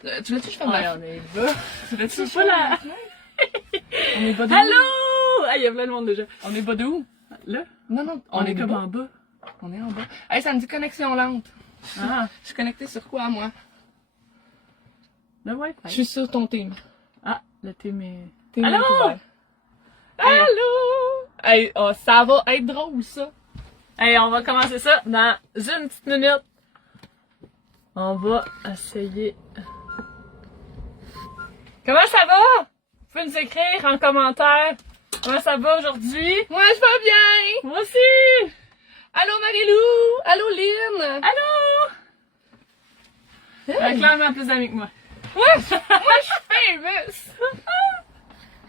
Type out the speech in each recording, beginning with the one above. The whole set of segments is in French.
Tu l'as-tu, je fais ma... on est bas. Tu l'as-tu, C'est pas là. On est bas de où? Allô! Ah, il y a plein de monde déjà. On est bas de où? Là? Non, On est comme en bas. On est en bas. Hey, ça me dit connexion lente. Ah, Je suis connectée sur quoi, moi? le Wi-Fi. Je suis sur ton team. Ah, le team est... Team Allô? est ouvert. Allô? Hey, oh, ça va être drôle, ça. Hey, on va commencer ça dans une petite minute. On va essayer. Comment ça va? Vous pouvez nous écrire en commentaire. Comment ça va aujourd'hui? Moi, je vais bien. Moi aussi! Allô, Marie-Lou? Allô, Lynn? Allô! Elle a clairement plus d'amis que moi. Moi, je suis famous.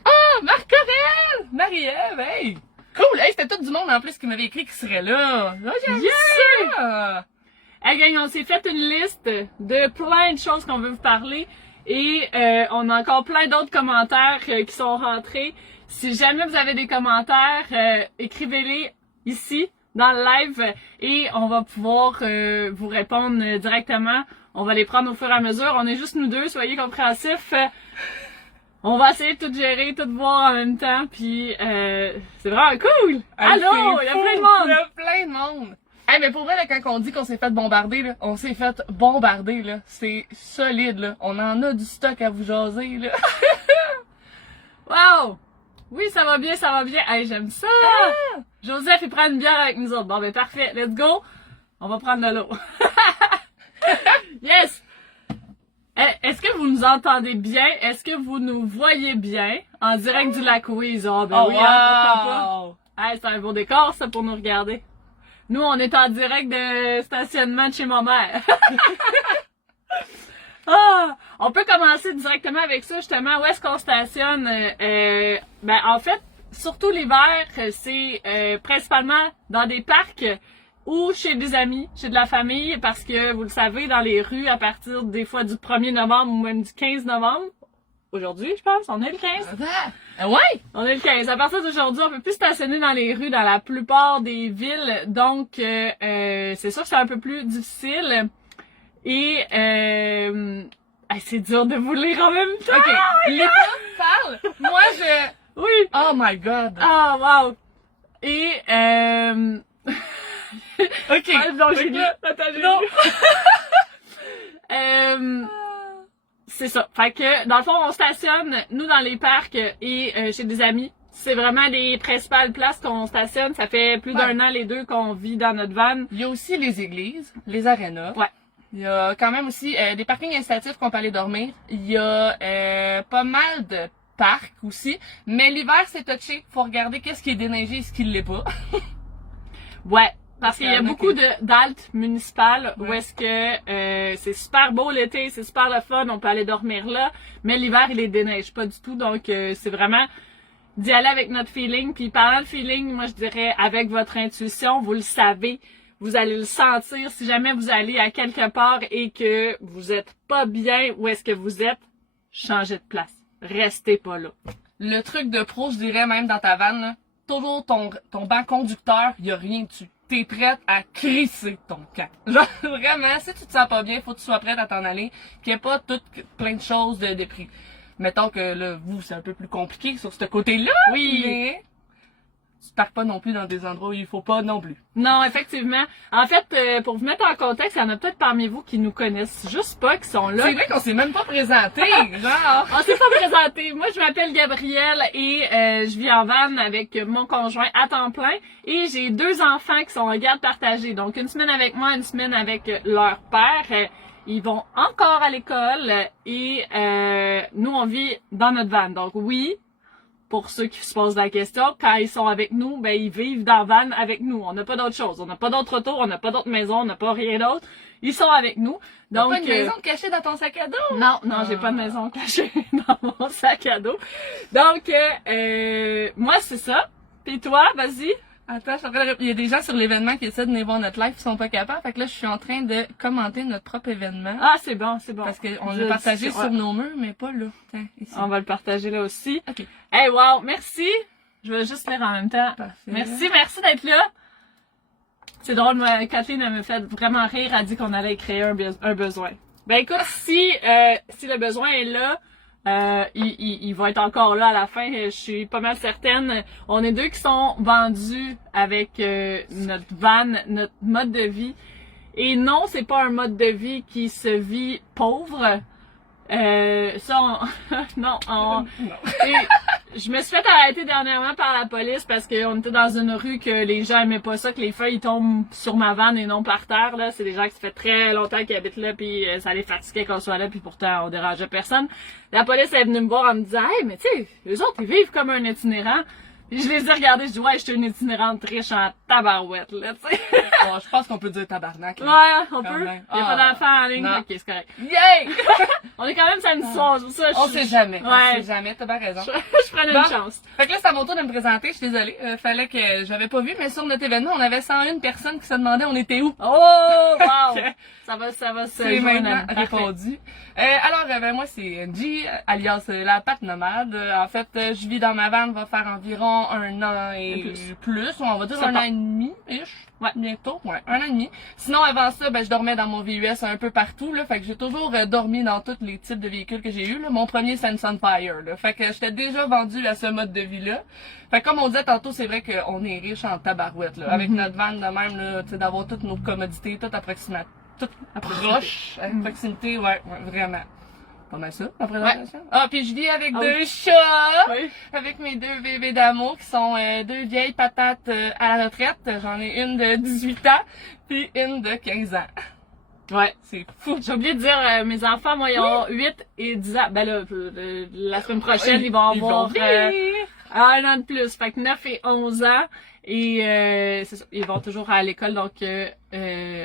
Ah, Marc-Aurèle! Marie-Ève, hey! Cool! Hey, c'était tout du monde en plus qui m'avait écrit qui serait là. Là, j'aime ça! Hey gang, on s'est fait une liste de plein de choses qu'on veut vous parler et on a encore plein d'autres commentaires qui sont rentrés. Si jamais vous avez des commentaires, écrivez-les ici dans le live et on va pouvoir vous répondre directement. On va les prendre au fur et à mesure. On est juste nous deux, soyez compréhensifs. On va essayer de tout gérer, tout voir en même temps, puis c'est vraiment cool! Allô! Il y a plein de monde! Il y a plein de monde! Hey, mais pour vrai, là, quand on dit qu'on s'est fait bombarder, là, on s'est fait bombarder, là. C'est solide, là. On en a du stock à vous jaser, là. Wow! Oui, ça va bien, ça va bien. Hey, j'aime ça! Joseph, il prend une bière avec nous autres. Bon, ben parfait, let's go! On va prendre de l'eau. Yes! Est-ce que vous nous entendez bien? Est-ce que vous nous voyez bien? En direct du lac Louise. Oh, ben oui, hein, pourquoi pas? Hey, c'est un beau décor, ça, pour nous regarder. Nous, on est en direct de stationnement de chez ma mère. On peut commencer directement avec ça, justement. Où est-ce qu'on stationne? Ben, en fait, surtout l'hiver, c'est principalement dans des parcs ou chez des amis, chez de la famille, parce que, vous le savez, dans les rues, à partir des fois du 1er novembre ou même du 15 novembre, aujourd'hui, je pense, on est le 15. Ah ouais? On est le 15. À partir d'aujourd'hui, on peut plus stationner dans les rues dans la plupart des villes, donc c'est sûr que c'est un peu plus difficile. Et c'est dur de vous lire en même temps. Ok, Léa parle. Moi, je... Oui. Oh my god. Ah, wow. Et Ok. Ah, non, j'ai lu. Attends, j'ai Non. lu. C'est ça. Fait que, dans le fond, on stationne, nous, dans les parcs et chez des amis. C'est vraiment les principales places qu'on stationne. Ça fait plus d'un an, les deux, qu'on vit dans notre van. Il y a aussi les églises, les arénas. Ouais. Il y a quand même aussi des parkings incitatifs qu'on peut aller dormir. Il y a pas mal de parcs aussi. Mais l'hiver, c'est touché. Faut regarder qu'est-ce qui est déneigé et ce qui l'est pas. Ouais. Parce qu'il y a beaucoup que- d'haltes municipales où Ouais. est-ce que c'est super beau l'été, c'est super le fun, on peut aller dormir là, mais l'hiver, il les déneige pas du tout, donc c'est vraiment d'y aller avec notre feeling. Puis parlant de feeling, moi je dirais avec votre intuition, vous le savez, vous allez le sentir si jamais vous allez à quelque part et que vous êtes pas bien où est-ce que vous êtes, changez de place. Restez pas là. Le truc de pro, je dirais même dans ta vanne, là, toujours ton banc conducteur, il y a rien dessus. T'es prête à crisser ton camp. Genre, vraiment, si tu te sens pas bien, faut que tu sois prête à t'en aller, qu'il n'y ait pas plein de choses de prix. Mettons que là, vous, c'est un peu plus compliqué sur ce côté-là. Oui. Mais tu pars pas non plus dans des endroits où il faut pas non plus. Non, effectivement. En fait, pour vous mettre en contexte, il y en a peut-être parmi vous qui nous connaissent juste pas, qui sont là. C'est vrai qu'on s'est même pas présenté, genre. On s'est pas présenté. Moi, je m'appelle Gabrielle et je vis en van avec mon conjoint à temps plein. Et j'ai 2 enfants qui sont en garde partagée. Donc, une semaine avec moi, une semaine avec leur père. Ils vont encore à l'école et nous, on vit dans notre van. Donc, oui, pour ceux qui se posent la question, quand ils sont avec nous, ben ils vivent dans le van avec nous. On n'a pas d'autre chose. On n'a pas d'autre auto, on n'a pas d'autre maison, on n'a pas rien d'autre. Ils sont avec nous. Donc, T'as pas une maison cachée dans ton sac à dos? non, j'ai pas de maison cachée dans mon sac à dos. Donc, moi, c'est ça. Puis toi, vas-y. Attends, je suis en train de... Il y a des gens sur l'événement qui essaient de venir voir notre live qui sont pas capables. Fait que là, je suis en train de commenter notre propre événement. Ah, c'est bon, c'est bon. Parce qu'on Je l'a partagé dis- sur nos murs, mais pas là. Tiens, ici. On va le partager là aussi. Ok. Hey, wow, merci. Je vais juste lire en même temps. Parfait. Merci d'être là. C'est drôle, moi, Kathleen, elle me fait vraiment rire. Elle dit qu'on allait créer un besoin. Ben écoute, si le besoin est là, il va être encore là à la fin, je suis pas mal certaine. On est 2 qui sont vendus avec notre van, notre mode de vie. Et non, c'est pas un mode de vie qui se vit pauvre. Non. Et je me suis fait arrêter dernièrement par la police parce qu'on était dans une rue que les gens aimaient pas ça, que les feuilles tombent sur ma vanne et non par terre, là. C'est des gens qui ça fait très longtemps qu'ils habitent là, puis ça les fatiguait qu'on soit là, puis pourtant on dérangeait personne. La police est venue me voir en me disant, hey, mais tu sais, eux autres, ils vivent comme un itinérant. Puis je les ai regardés, je dis, ouais, je suis une itinérante riche en tabarouette, là, tu sais. Bon, je pense qu'on peut dire tabarnak. Là. Ouais, on Quand peut. même. Il y a pas d'enfants en ligne, non. ok, c'est correct. Yay! On est quand même samedi soir, c'est pour ça. On sait jamais. On Ouais. sait jamais, t'as bien raison. Je prenais Bon. une chance. Fait que là, c'est à mon tour de me présenter, je suis désolée. Fallait que j'avais pas vu, mais sur notre événement, on avait 101 personnes qui se demandaient on était où. Oh, wow! Ok. Ça va se C'est joindre. maintenant Parfait. répondu. Alors, ben, moi, c'est Angie, alias la patte nomade. En fait, je vis dans ma van, va faire environ 1 an et plus. On va dire Ça 1 part. an et demi-ish. Ouais. Bientôt, ouais, 1 an et demi. Sinon, avant ça, ben, je dormais dans mon VUS un peu partout, là. Fait que j'ai toujours dormi dans tous les types de véhicules que j'ai eu, là. Mon premier, c'est une Sunfire, là. Fait que j'étais déjà vendue à ce mode de vie-là. Fait que comme on disait tantôt, c'est vrai qu'on est riche en tabarouette, là. Avec notre van de même, là, tu sais, d'avoir toutes nos commodités, tout proche, à proximité, ouais, vraiment. Pas mal ça, la présentation. Ah, puis je vis avec Ah 2 oui. chats, Oui. avec mes 2 bébés d'amour qui sont 2 vieilles patates à la retraite. J'en ai une de 18 ans, puis une de 15 ans. Ouais. C'est fou. J'ai oublié de dire, mes enfants, moi, ils ont 8 et 10 ans. Ben là, la semaine prochaine, ils vont avoir vieillir. 1 an de plus. Fait que 9 et 11 ans. Et c'est ça, ils vont toujours à l'école, donc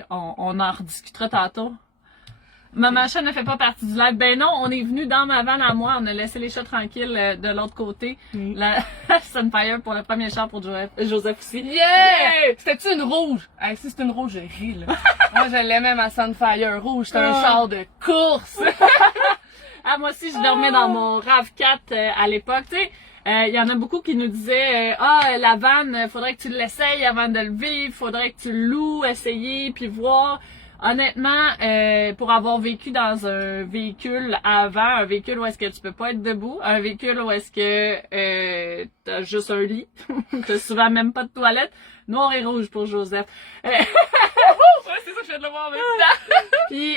on en rediscutera tantôt. Maman chat ne fait pas partie du live. Ben non, on est venu dans ma vanne à moi, on a laissé les chats tranquilles de l'autre côté. La Sunfire pour le premier char pour Joseph aussi. Yeah! C'était-tu une rouge? Hey, si c'est une rouge, j'ai ri, là. Moi, je l'aimais, ma Sunfire rouge. C'était un char de course. Ah, moi aussi, je dormais dans mon RAV4 à l'époque, tu sais. Il y en a beaucoup qui nous disaient la vanne, faudrait que tu l'essayes avant de le vivre, faudrait que tu le loues, essayer, puis voir. Honnêtement, pour avoir vécu dans un véhicule avant, un véhicule où est-ce que tu peux pas être debout, un véhicule où est-ce que t'as juste un lit, t'as souvent même pas de toilette, noir et rouge pour Joseph. Ouais, c'est ça, je viens de le voir en même temps. Puis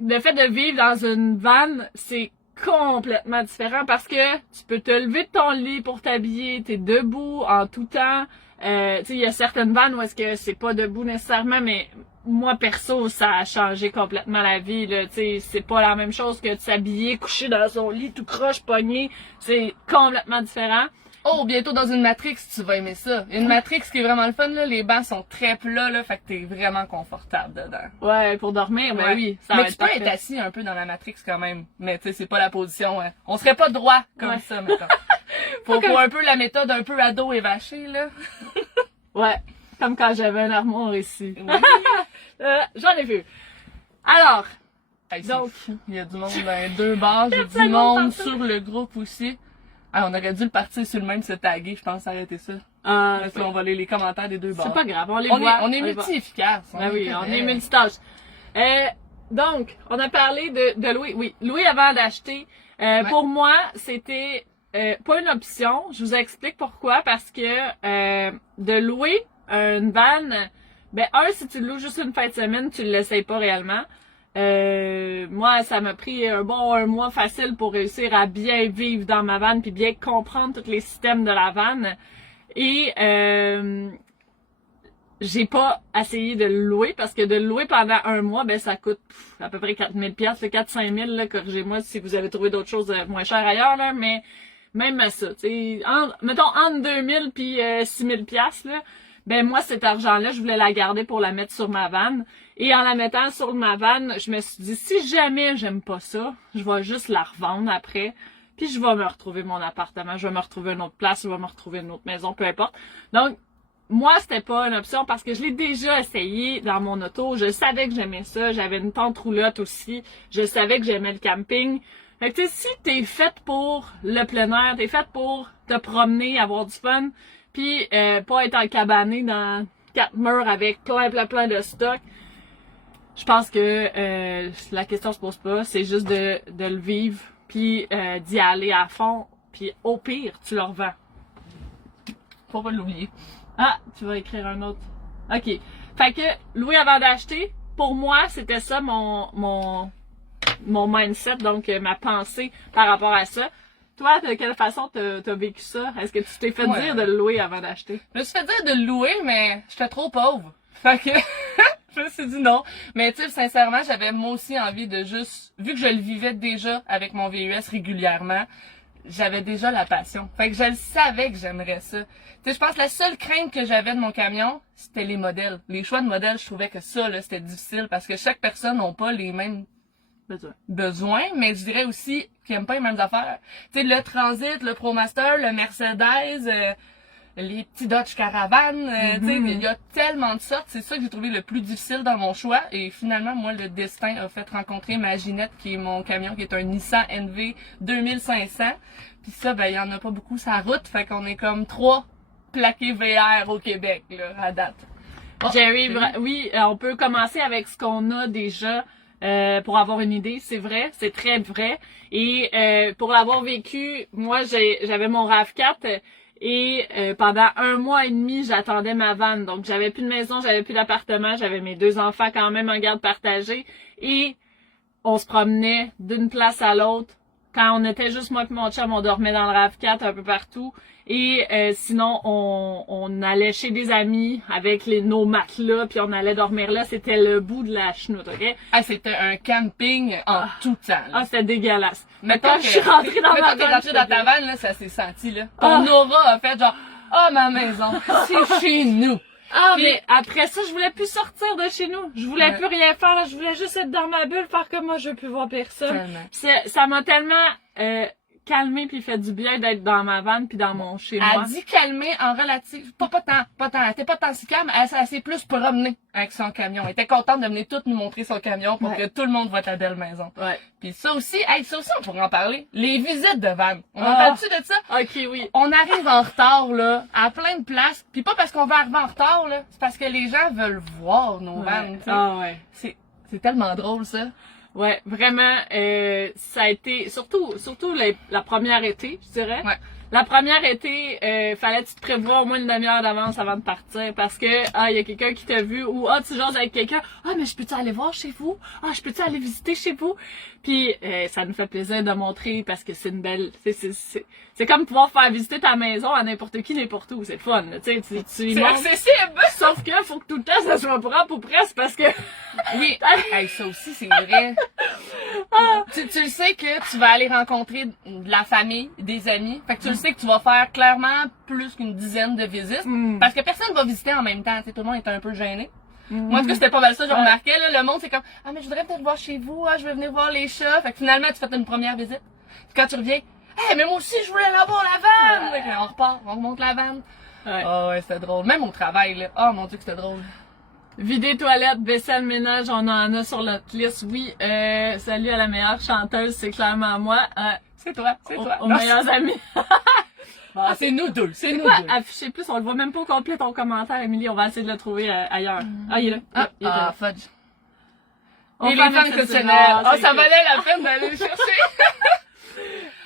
le fait de vivre dans une vanne, c'est complètement différent parce que tu peux te lever de ton lit pour t'habiller, t'es debout en tout temps. Tu sais, il y a certaines vannes où est-ce que c'est pas debout nécessairement, mais moi perso, ça a changé complètement la vie, là. Tu sais, c'est pas la même chose que de s'habiller, coucher dans son lit, tout croche, pogné. C'est complètement différent. Oh, bientôt dans une Matrix, tu vas aimer ça. Une Matrix qui est vraiment le fun, là. Les bancs sont très plats, là. Fait que t'es vraiment confortable dedans. Ouais, pour dormir, ben Ouais. oui. Ça Mais va tu être peux parfait. être assis un peu dans la Matrix quand même. Mais tu sais, c'est pas la position. Hein. On serait pas droit comme Ouais. ça, mettons. Faut un peu la méthode un peu ado et vaché, là. Ouais. Comme quand j'avais un armoire ici. Oui. J'en ai vu. Alors, Hey, c'est donc, fou. Il y a du monde dans les 2 bars. Il y a Personne du monde partout. sur le groupe aussi. Ah, on aurait dû le partir sur le même se taguer, je pense, arrêter ça. Parce qu'on va lire les commentaires des 2 bars. c'est pas grave, on les On voit. est les voit. multi-efficace. Ben oui, on est correct. multitâche. Donc, on a parlé de Louis. Oui, Louis avant d'acheter. Pour moi, c'était pas une option. Je vous explique pourquoi. Parce que de louer une van, ben si tu le loues juste une fin de semaine, tu l'essayes pas réellement. Moi, ça m'a pris un bon 1 mois facile pour réussir à bien vivre dans ma van puis bien comprendre tous les systèmes de la van. Et j'ai pas essayé de le louer parce que de le louer pendant 1 mois, ben ça coûte à peu près 4000 pièces, 4-5 000 là, corrigez-moi si vous avez trouvé d'autres choses moins chères ailleurs là, mais même à ça, tu sais, mettons entre 2000 puis 6000 pièces là, ben moi cet argent-là, je voulais la garder pour la mettre sur ma vanne et en la mettant sur ma vanne, je me suis dit si jamais j'aime pas ça, je vais juste la revendre après. Puis je vais me retrouver mon appartement, je vais me retrouver une autre place, je vais me retrouver une autre maison, peu importe. Donc moi, c'était pas une option parce que je l'ai déjà essayé dans mon auto. Je savais que j'aimais ça. J'avais une tente roulotte aussi. Je savais que j'aimais le camping. Fait que tu sais, si t'es faite pour le plein air, t'es faite pour te promener, avoir du fun, puis pas être encabané dans 4 murs avec plein de stock, je pense que la question se pose pas, c'est juste de le vivre, puis d'y aller à fond, puis au pire, tu le revends. Faut pas l'oublier. Ah, tu vas écrire un autre. OK. Fait que, louer avant d'acheter, pour moi, c'était ça mon mindset, donc ma pensée par rapport à ça. Toi, de quelle façon t'as vécu ça? Est-ce que tu t'es fait dire de le louer avant d'acheter? Je me suis fait dire de le louer, mais j'étais trop pauvre. Fait que je me suis dit non. Mais tu sais, sincèrement, j'avais moi aussi envie de juste, vu que je le vivais déjà avec mon VUS régulièrement, j'avais déjà la passion. Fait que je le savais que j'aimerais ça. Tu sais, je pense que la seule crainte que j'avais de mon camion, c'était les modèles. Les choix de modèles, je trouvais que ça, là, c'était difficile parce que chaque personne n'a pas les mêmes besoins, mais je dirais aussi qu'ils n'aiment pas les mêmes affaires. Tu sais, le Transit, le ProMaster, le Mercedes, les petits Dodge Caravan, tu sais, il y a tellement de sortes. C'est ça que j'ai trouvé le plus difficile dans mon choix. Et finalement, moi, le destin a fait rencontrer ma Ginette, qui est mon camion, qui est un Nissan NV 2500. Puis ça, ben, il y en a pas beaucoup sur la route. Fait qu'on est comme 3 plaqués VR au Québec, là, à date. Oh, Jerry, oui, on peut commencer avec ce qu'on a déjà. Pour avoir une idée, c'est vrai, c'est très vrai. Et pour l'avoir vécu, moi j'avais mon RAV4 et pendant 1 mois et demi, j'attendais ma van. Donc j'avais plus de maison, j'avais plus d'appartement, j'avais mes 2 enfants quand même en garde partagée et on se promenait d'une place à l'autre. Quand on était juste moi et mon chum, on dormait dans le RAV4 un peu partout. Et sinon, on allait chez des amis avec nos matelas, puis on allait dormir là. C'était le bout de la chenoute, OK? Ah, c'était un camping en tout temps. Là. Ah, c'était dégueulasse. Mais quand je suis rentrée dans ma van, dans ta van, là, ça s'est senti, là. Ton aura a fait genre, oh, ma maison, c'est chez nous. Ah, mais après ça, je voulais plus sortir de chez nous. Je voulais plus rien faire. Là. Je voulais juste être dans ma bulle, faire comme moi, je veux plus voir personne. Ça m'a tellement calmé puis fait du bien d'être dans ma van puis dans mon chez moi. Elle dit calmer en relatif, pas tant. Elle était pas tant si calme, elle s'est plus promenée avec son camion. Elle était contente de venir toutes nous montrer son camion pour que tout le monde voit ta belle maison. Ouais. Puis ça aussi, on pourrait en parler. Les visites de van. On en parle-tu de ça? Ok, oui. On arrive en retard, là, à plein de places. Puis pas parce qu'on va arriver en retard, là, c'est parce que les gens veulent voir nos vannes. Ah ouais. C'est tellement drôle, ça. Ouais, vraiment, ça a été, surtout la première été, je dirais. Ouais. La première été, fallait-tu te prévoir au moins une demi-heure d'avance avant de partir parce que, il y a quelqu'un qui t'a vu ou, tu jases avec quelqu'un, mais je peux-tu aller voir chez vous? Je peux-tu aller visiter chez vous? Puis, ça nous fait plaisir de montrer parce que c'est une belle, c'est comme pouvoir faire visiter ta maison à n'importe qui, n'importe où. C'est fun, tu sais, tu y c'est montres. accessible! Sauf que, faut que tout le temps, ça soit propre ou presque parce que, oui, ça aussi, c'est vrai. Tu le sais que tu vas aller rencontrer de la famille, des amis. Fait que tu le sais que tu vas faire clairement plus qu'une dizaine de visites. Parce que personne va visiter en même temps. T'sais, tout le monde est un peu gêné. Moi, en tout cas, c'était pas mal ça, je remarquais. Là, le monde, c'est comme, mais je voudrais peut-être voir chez vous. Je veux venir voir les chats. Fait que finalement, tu fais une première visite. Puis quand tu reviens, mais moi aussi, je voulais aller voir la vanne. Fait que on repart, on remonte la vanne. Ouais, c'était drôle. Même au travail, là. Oh mon Dieu, que c'était drôle. Vider toilette, vaisselle, ménage, on en a sur notre liste. Oui, salut à la meilleure chanteuse, c'est clairement moi. C'est toi. Aux meilleurs amis. C'est nous deux, c'est nous pourquoi deux. Afficher plus, on le voit même pas au complet ton commentaire, Émilie. On va essayer de le trouver ailleurs. Il est là. Il est là. Fudge. On Et les fans exceptionnels. Ça valait la peine d'aller le chercher.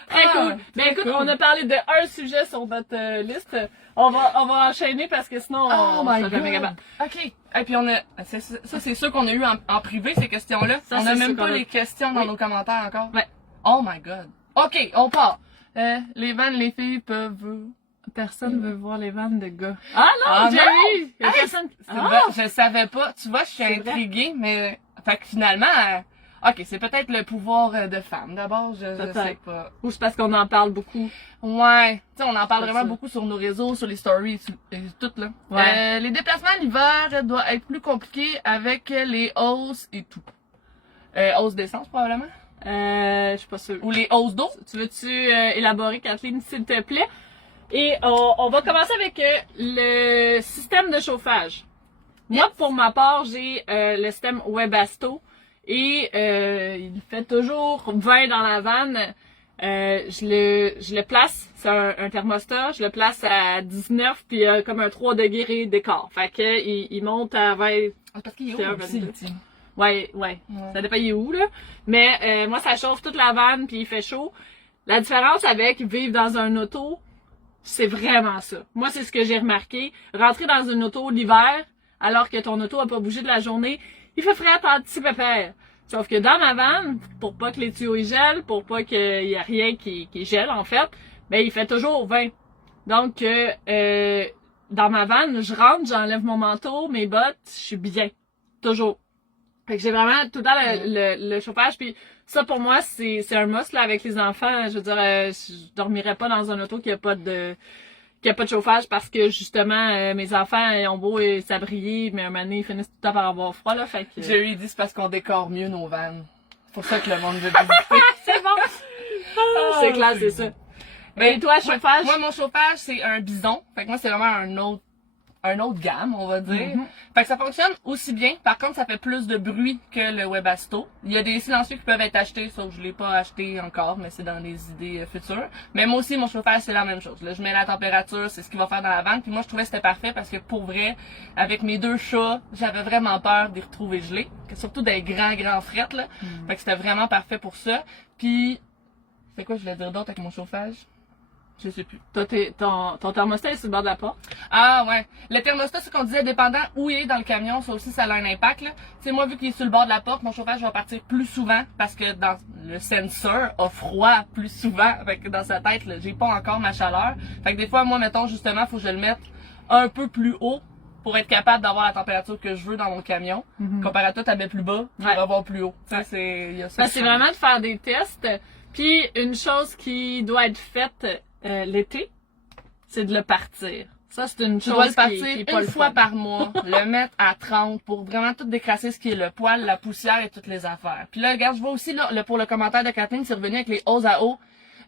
Très cool. Ben écoute, on a parlé de un sujet sur notre liste. On va enchaîner parce que sinon on sera jamais capable. OK. Et puis on a ça c'est sûr qu'on a eu en privé ces questions-là. On a même pas les questions dans nos commentaires encore. Ouais. Oh my god. OK, on part. Les vannes, les filles peuvent. Personne veut voir les vannes de gars. Ah non, Jerry! Non. Personne. Je savais pas. Tu vois, je suis intriguée, mais fait que finalement. OK, c'est peut-être le pouvoir de femme. D'abord, je sais pas. Ou c'est parce qu'on en parle beaucoup. Ouais. Tu sais, on en parle vraiment beaucoup sur nos réseaux, sur les stories et tout, là. Ouais. Les déplacements l'hiver doivent être plus compliqués avec les hausses et tout. Hausses d'essence, probablement? Je suis pas sûre. Ou les hausses d'eau? Tu veux-tu élaborer, Kathleen, s'il te plaît? Et on va commencer avec le système de chauffage. Yes. Moi, pour ma part, j'ai le système Webasto. Et il fait toujours 20 dans la vanne. Je le place, c'est un thermostat, je le place à 19 puis comme un 3 degrés d'écart. Fait que il monte à 20. Parce qu'il est haut aussi, Ouais. Ça dépend il est où, là. Mais moi, ça chauffe toute la vanne puis il fait chaud. La différence avec vivre dans un auto, c'est vraiment ça. Moi, c'est ce que j'ai remarqué. Rentrer dans une auto l'hiver, alors que ton auto a pas bougé de la journée, il fait frais en petit pépère. Sauf que dans ma vanne, pour pas que les tuyaux y gèlent, pour pas qu'il y ait rien qui gèle, en fait, ben, il fait toujours 20. Donc, dans ma vanne, je rentre, j'enlève mon manteau, mes bottes, je suis bien. Toujours. Fait que j'ai vraiment tout le temps le chauffage, puis ça pour moi c'est un must là avec les enfants. Je veux dire, je dormirais pas dans un auto qui a pas de chauffage parce que justement mes enfants ils ont beau s'abrier, mais un moment donné ils finissent tout le temps par avoir froid là. Fait que J'ai eu dit c'est parce qu'on décore mieux nos vannes. C'est pour ça que le monde veut visiter. c'est bon. C'est clair, c'est ça. Ben, Et toi, chauffage? Moi, mon chauffage, c'est un bison. Fait que moi, c'est vraiment un autre gamme, on va dire. Fait que ça fonctionne aussi bien. Par contre, ça fait plus de bruit que le Webasto. Il y a des silencieux qui peuvent être achetés, sauf que je l'ai pas acheté encore, mais c'est dans les idées futures. Mais moi aussi, mon chauffage, c'est la même chose. Là, je mets la température, c'est ce qu'il va faire dans la vanne. Puis moi, je trouvais que c'était parfait parce que pour vrai, avec mes 2 chats, j'avais vraiment peur d'y retrouver gelés. Surtout des grands frettes, là. Fait que c'était vraiment parfait pour ça. Puis, c'est quoi je voulais dire d'autre avec mon chauffage? Je sais plus. Toi, ton thermostat est sur le bord de la porte. Ah ouais. Le thermostat, c'est qu'on disait dépendant où il est dans le camion, ça aussi ça a un impact là. Tu sais moi vu qu'il est sur le bord de la porte, mon chauffage va partir plus souvent parce que dans le sensor a froid plus souvent. Fait que dans sa tête, là, j'ai pas encore ma chaleur. Fait que des fois moi mettons justement faut que je le mette un peu plus haut pour être capable d'avoir la température que je veux dans mon camion. Comparé à toi, tu mets plus bas, tu vas avoir plus haut. Ça c'est y a ça. C'est vraiment de faire des tests. Puis une chose qui doit être faite l'été, c'est de le partir. Ça, c'est une Tu chose dois le partir qui est pas une le fois fun. par mois, le mettre à 30 pour vraiment tout décrasser ce qui est le poil, la poussière et toutes les affaires. Puis là, regarde, je vois aussi là, pour le commentaire de Kathleen, c'est revenu avec les hauts à eau.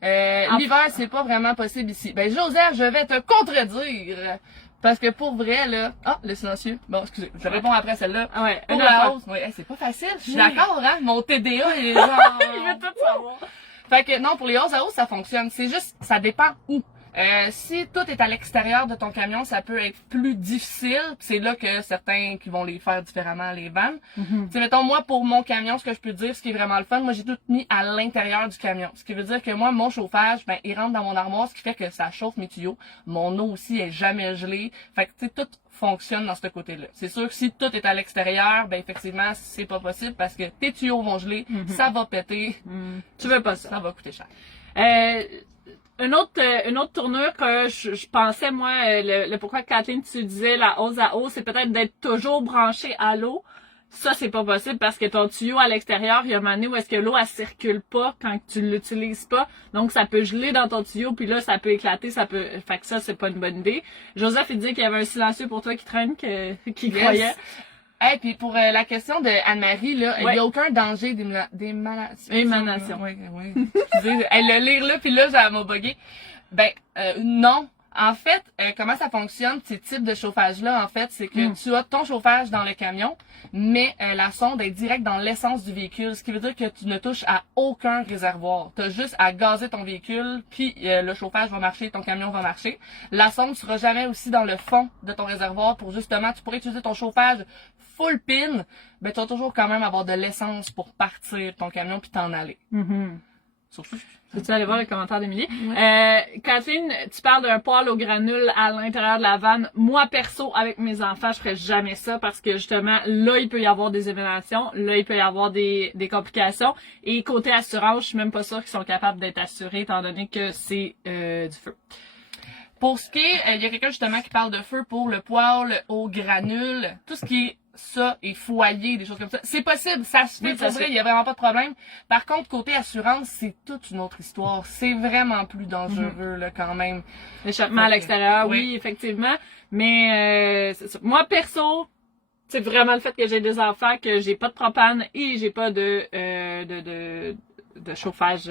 L'hiver, c'est pas vraiment possible ici. Ben, Joseph, je vais te contredire. Parce que pour vrai, là... Ah, le silencieux. Bon, excusez, je réponds après celle-là. Ah ouais, Pour une la affaire. hausse, ouais, c'est pas facile. Je suis d'accord, hein. Mon TDA est genre... Il veut tout savoir. Fait que non, pour les hausses à eau, ça fonctionne. C'est juste, ça dépend où. Si tout est à l'extérieur de ton camion, ça peut être plus difficile. C'est là que certains qui vont les faire différemment, les vannes. Tu sais, mettons, moi, pour mon camion, ce que je peux dire, ce qui est vraiment le fun, moi, j'ai tout mis à l'intérieur du camion. Ce qui veut dire que moi, mon chauffage, ben, il rentre dans mon armoire, ce qui fait que ça chauffe mes tuyaux. Mon eau aussi est jamais gelée. Fait que, tu sais, tout fonctionne dans ce côté-là. C'est sûr que si tout est à l'extérieur, ben, effectivement, c'est pas possible parce que tes tuyaux vont geler, ça va péter. Tu veux pas ça. Ça va coûter cher. Une autre tournure que je pensais, moi, le pourquoi Kathleen, tu disais la hausse à eau, c'est peut-être d'être toujours branché à l'eau. Ça, c'est pas possible parce que ton tuyau à l'extérieur, il y a un moment donné où est-ce que l'eau, elle circule pas quand tu l'utilises pas. Donc, ça peut geler dans ton tuyau, puis là, ça peut éclater, fait que ça, c'est pas une bonne idée. Joseph, il dit qu'il y avait un silencieux pour toi qui traîne, qui croyait. Hey, puis pour la question de Anne-Marie, là, il y a aucun danger Émanation. Oui. Excusez, le lire là, puis là, ça m'a bugué. Ben, non. En fait, comment ça fonctionne, ces types de chauffage-là, en fait, c'est que tu as ton chauffage dans le camion, mais la sonde est direct dans l'essence du véhicule, ce qui veut dire que tu ne touches à aucun réservoir. Tu as juste à gazer ton véhicule, puis le chauffage va marcher, ton camion va marcher. La sonde sera jamais aussi dans le fond de ton réservoir pour justement, tu pourrais utiliser ton chauffage full pin, ben tu vas toujours quand même avoir de l'essence pour partir ton camion puis t'en aller. Surtout. Peux-tu aller voir le commentaire d'Émilie? Kathleen, tu parles d'un poêle au granule à l'intérieur de la vanne. Moi, perso, avec mes enfants, je ferais jamais ça parce que justement, là, il peut y avoir des événements, là, il peut y avoir des complications. Et côté assurance, je suis même pas sûre qu'ils sont capables d'être assurés étant donné que c'est du feu. Pour ce qui est, il y a quelqu'un justement qui parle de feu pour le poêle au granule, tout ce qui est ça et foyer, des choses comme ça. C'est possible, ça se fait, Oui, ça pour se vrai, fait. il y a vraiment pas de problème. Par contre, côté assurance, c'est toute une autre histoire. C'est vraiment plus dangereux, là, quand même. L'échappement à l'extérieur, oui, effectivement. Mais c'est ça. Moi, perso, c'est vraiment le fait que j'ai des enfants, que j'ai pas de propane et j'ai pas de chauffage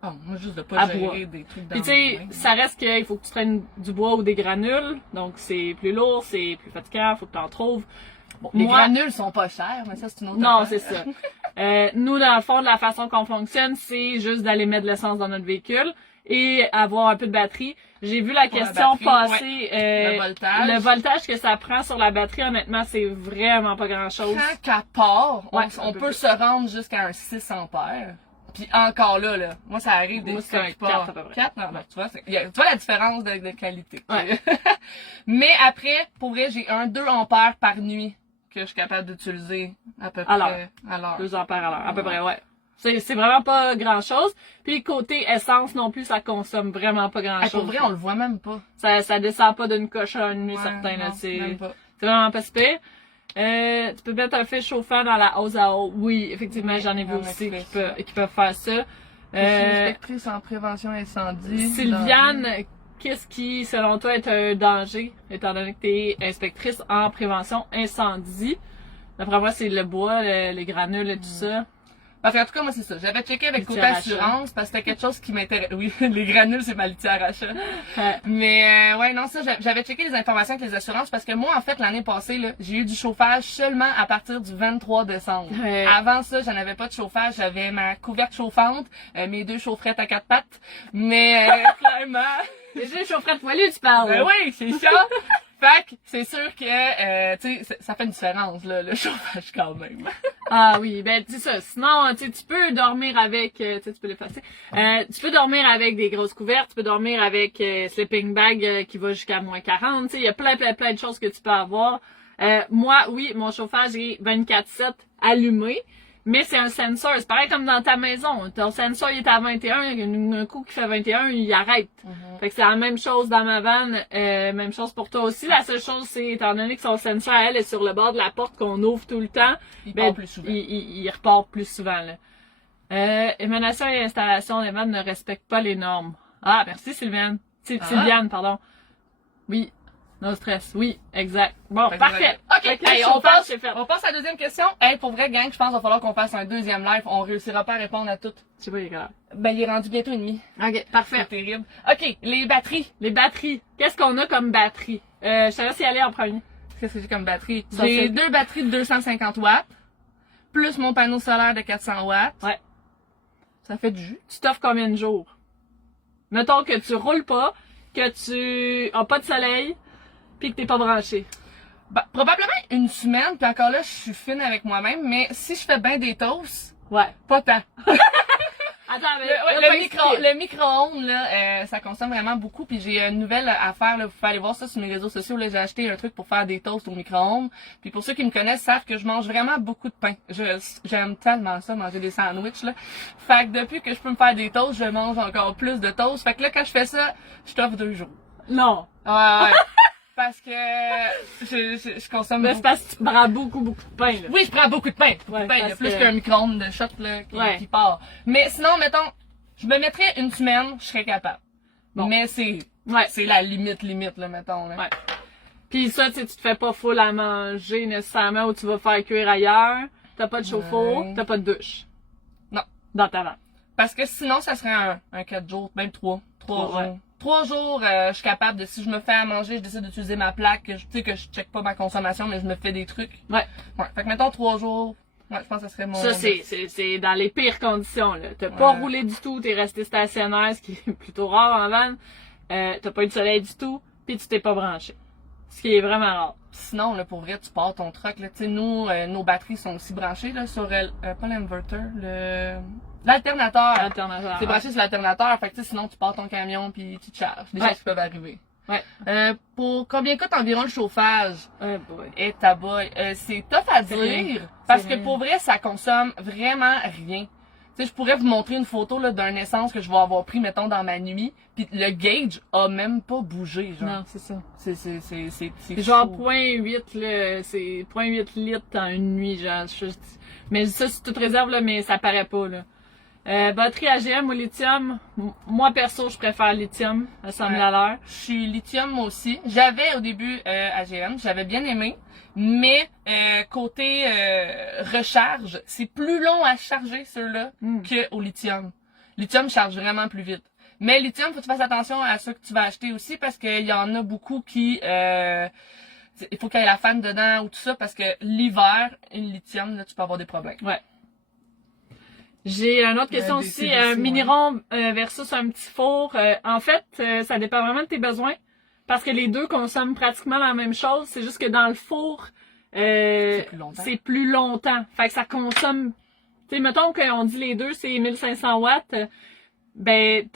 Oh, moi, juste de à pas bois. gérer des trucs dans Puis tu mes sais, mains. ça reste qu'il faut que tu traînes du bois ou des granules, donc c'est plus lourd, c'est plus fatigant, faut que tu en trouves. Bon, les Moi- granules sont pas chers, mais ça, c'est une autre Non, affaire. c'est ça. Nous, dans le fond, de la façon qu'on fonctionne, c'est juste d'aller mettre de l'essence dans notre véhicule. et avoir un peu de batterie. J'ai vu la Pour la question batterie, passer, Le voltage. que ça prend sur la batterie, honnêtement, c'est vraiment pas grand-chose. Quand qu'à part, Ouais, on un peu peut plus. se rendre jusqu'à un 6 ampères. Puis encore là, moi ça arrive Moi, des c'est un 4 à peu près. 4, non, ben, tu vois, tu vois la différence de qualité. Ouais. Mais après, pour vrai, j'ai un 2 ampères par nuit que je suis capable d'utiliser à peu À près à l'heure. 2 ampères à l'heure, à peu près, ouais. C'est vraiment pas grand-chose. Puis côté essence non plus, ça consomme vraiment pas Hey, grand-chose. pour vrai, on le voit même pas. Ça descend pas d'une coche à une nuit, Ouais, certain, là. non, même pas. C'est vraiment pas super. Tu peux mettre un fil chauffant dans la hausse à eau. Oui, effectivement, Oui, j'en ai vu on aussi explique qui peuvent faire ça. Inspectrice en prévention incendie. Sylviane, qu'est-ce qui, selon toi, est un danger, étant donné que tu es inspectrice en prévention incendie? D'après moi, c'est le bois, les granules et tout ça. Parce qu'en tout cas, moi, c'est ça. J'avais checké avec Litier Côté arrachant. Assurance parce que c'était quelque chose qui m'intéresse. Oui, les granules, c'est ma litière à chat. Ouais. Mais ouais, non, ça, j'avais checké les informations avec les assurances parce que moi, en fait, l'année passée, là, j'ai eu du chauffage seulement à partir du 23 décembre. Ouais. Avant ça, j'en avais pas de chauffage. J'avais ma couverte chauffante, mes 2 chaufferettes à 4 pattes. Mais clairement... Les jeux chaufferettes poilues, tu parles. Ben oui, c'est ça. Fait que c'est sûr que, tu sais, ça fait une différence, là, le chauffage quand même. Ah oui, ben c'est ça. Sinon, tu sais, tu peux dormir avec, tu sais, tu peux l'effacer. Tu peux dormir avec des grosses couvertes, tu peux dormir avec sleeping bag qui va jusqu'à moins 40. Tu sais, il y a plein de choses que tu peux avoir. Moi, oui, mon chauffage est 24/7 allumé, mais c'est un sensor. C'est pareil comme dans ta maison. Ton sensor il est à 21, un coup qui fait 21, il arrête. Fait que c'est la même chose dans ma vanne, même chose pour toi aussi. La seule chose, c'est étant donné que son sensor, elle, est sur le bord de la porte qu'on ouvre tout le temps, Il part plus souvent. il repart plus souvent. Là. Émanation et installation des vannes ne respectent pas les normes. Ah, merci Sylviane. Sylviane, pardon. Oui. No stress. Oui, exact. Bon, parfait. OK, Fait que hey, le on chauffage, passe c'est fait. à la deuxième question. Hey, pour vrai, gang, je pense qu'il va falloir qu'on fasse un deuxième live. On réussira pas à répondre à toutes. Je sais pas les gars. Ben, il est rendu bientôt 1h30. OK, C'est parfait. terrible. OK, les batteries. Les batteries. Qu'est-ce qu'on a comme batterie? Je te laisse y aller en premier. Qu'est-ce que j'ai comme batterie? Ça, c'est- J'ai 2 batteries de 250 watts, plus mon panneau solaire de 400 watts. Ouais. Ça fait du jus. Tu t'offres combien de jours? Mettons que tu roules pas, que tu as pas de soleil, pis que t'es pas branché. Ben, probablement une semaine, puis encore là, je suis fine avec moi-même, mais si je fais bien des toasts, Ouais. pas tant. Attends, mais Le micro-ondes, là, ça consomme vraiment beaucoup. Puis j'ai une nouvelle affaire, là, vous pouvez aller voir ça sur mes réseaux sociaux. Là, j'ai acheté un truc pour faire des toasts au micro-ondes. Puis pour ceux qui me connaissent, savent que je mange vraiment beaucoup de pain. J'aime tellement ça, manger des sandwichs, là. Fait que depuis que je peux me faire des toasts, je mange encore plus de toasts. Fait que là, quand je fais ça, je t'offre 2 jours. Non. Ouais. Parce que je consomme Mais beaucoup. c'est parce que tu prends beaucoup de pain, là. Oui, je prends beaucoup de pain. Ouais, Il y a parce plus que- qu'un micro-ondes de shot là, Ouais. qui part. Mais sinon, mettons, je me mettrais une semaine, je serais capable. Bon. Mais c'est Ouais. la limite, là, mettons. Là. Ouais. Pis ça, tu sais, tu te fais pas full à manger nécessairement ou tu vas faire cuire ailleurs. T'as pas de chauffe-eau, Ouais. t'as pas de douche. Non. Dans ta vanne. Parce que sinon, ça serait un 4 jours, même 3. 3 jours. Ouais. 3 jours, je suis capable de, si je me fais à manger, je décide d'utiliser ma plaque, tu sais que je check pas ma consommation, mais je me fais des trucs. Ouais. Ouais. Fait que mettons 3 jours, ouais, je pense que ça serait mon... Ça, c'est dans les pires conditions, là. T'as pas Ouais. roulé du tout, t'es resté stationnaire, ce qui est plutôt rare en van. T'as pas eu de soleil du tout, pis tu t'es pas branché. Ce qui est vraiment rare. Sinon, là, pour vrai, tu pars ton truck, là. Tu sais, nous, nos batteries sont aussi branchées, là, sur, pas l'inverter, l'alternateur. Alternateur. C'est branché sur l'alternateur, fait que tu sais, sinon tu pars ton camion puis tu te charges. Des Ouais. choses qui peuvent arriver. Ouais. Pour combien coûte environ le chauffage? Boy. Et taboy, c'est tough à C'est rien. dire. Parce C'est que rien. pour vrai, ça consomme vraiment rien. Tu sais, je pourrais vous montrer une photo là d'un essence que je vais avoir pris, mettons, dans ma nuit. Puis le gauge a même pas bougé, genre. Non, c'est ça. C'est C'est genre fou. 0.8, là. C'est 0.8 litres en une nuit, genre. Mais ça, c'est toute réserve, là, mais ça paraît pas, là. Batterie AGM ou lithium? Moi, perso, je préfère lithium. Ça semble Ouais. à l'heure. Je suis lithium moi aussi. J'avais au début AGM, j'avais bien aimé, mais côté recharge, c'est plus long à charger ceux-là que au lithium. Lithium charge vraiment plus vite. Mais lithium, faut que tu fasses attention à ceux que tu vas acheter aussi parce qu'il y en a beaucoup qui il faut qu'il y ait la fan dedans ou tout ça parce que l'hiver, une lithium, là, tu peux avoir des problèmes. Ouais. J'ai une autre question aussi, DC, un mini-rond versus un petit four. En fait, ça dépend vraiment de tes besoins, parce que les deux consomment pratiquement la même chose, c'est juste que dans le four, c'est plus longtemps. Fait que ça consomme, tu sais, mettons qu'on dit les deux, c'est 1500 watts, ben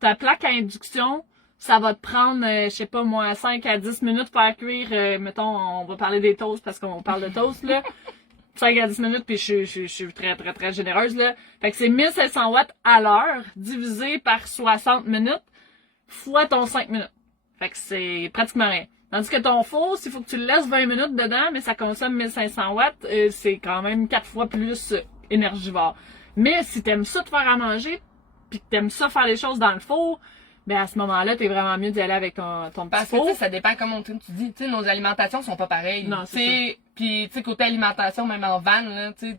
ta plaque à induction, ça va te prendre, je sais pas moi, 5 à 10 minutes pour faire cuire, mettons, on va parler des toasts parce qu'on parle de toast, là. 5 à 10 minutes, puis je suis très, très, très généreuse, là. Fait que c'est 1500 watts à l'heure, divisé par 60 minutes, fois ton 5 minutes. Fait que c'est pratiquement rien. Tandis que ton four, s'il faut que tu le laisses 20 minutes dedans, mais ça consomme 1500 watts, c'est quand même 4 fois plus énergivore. Mais si t'aimes ça te faire à manger, puis que t'aimes ça faire les choses dans le four, ben à ce moment-là, t'es vraiment mieux d'y aller avec ton petit Parce four. que ça dépend comme tu dis, tu sais, nos alimentations sont pas pareilles. Non, c'est ça. Puis tu sais, côté alimentation, même en van, là, tu sais,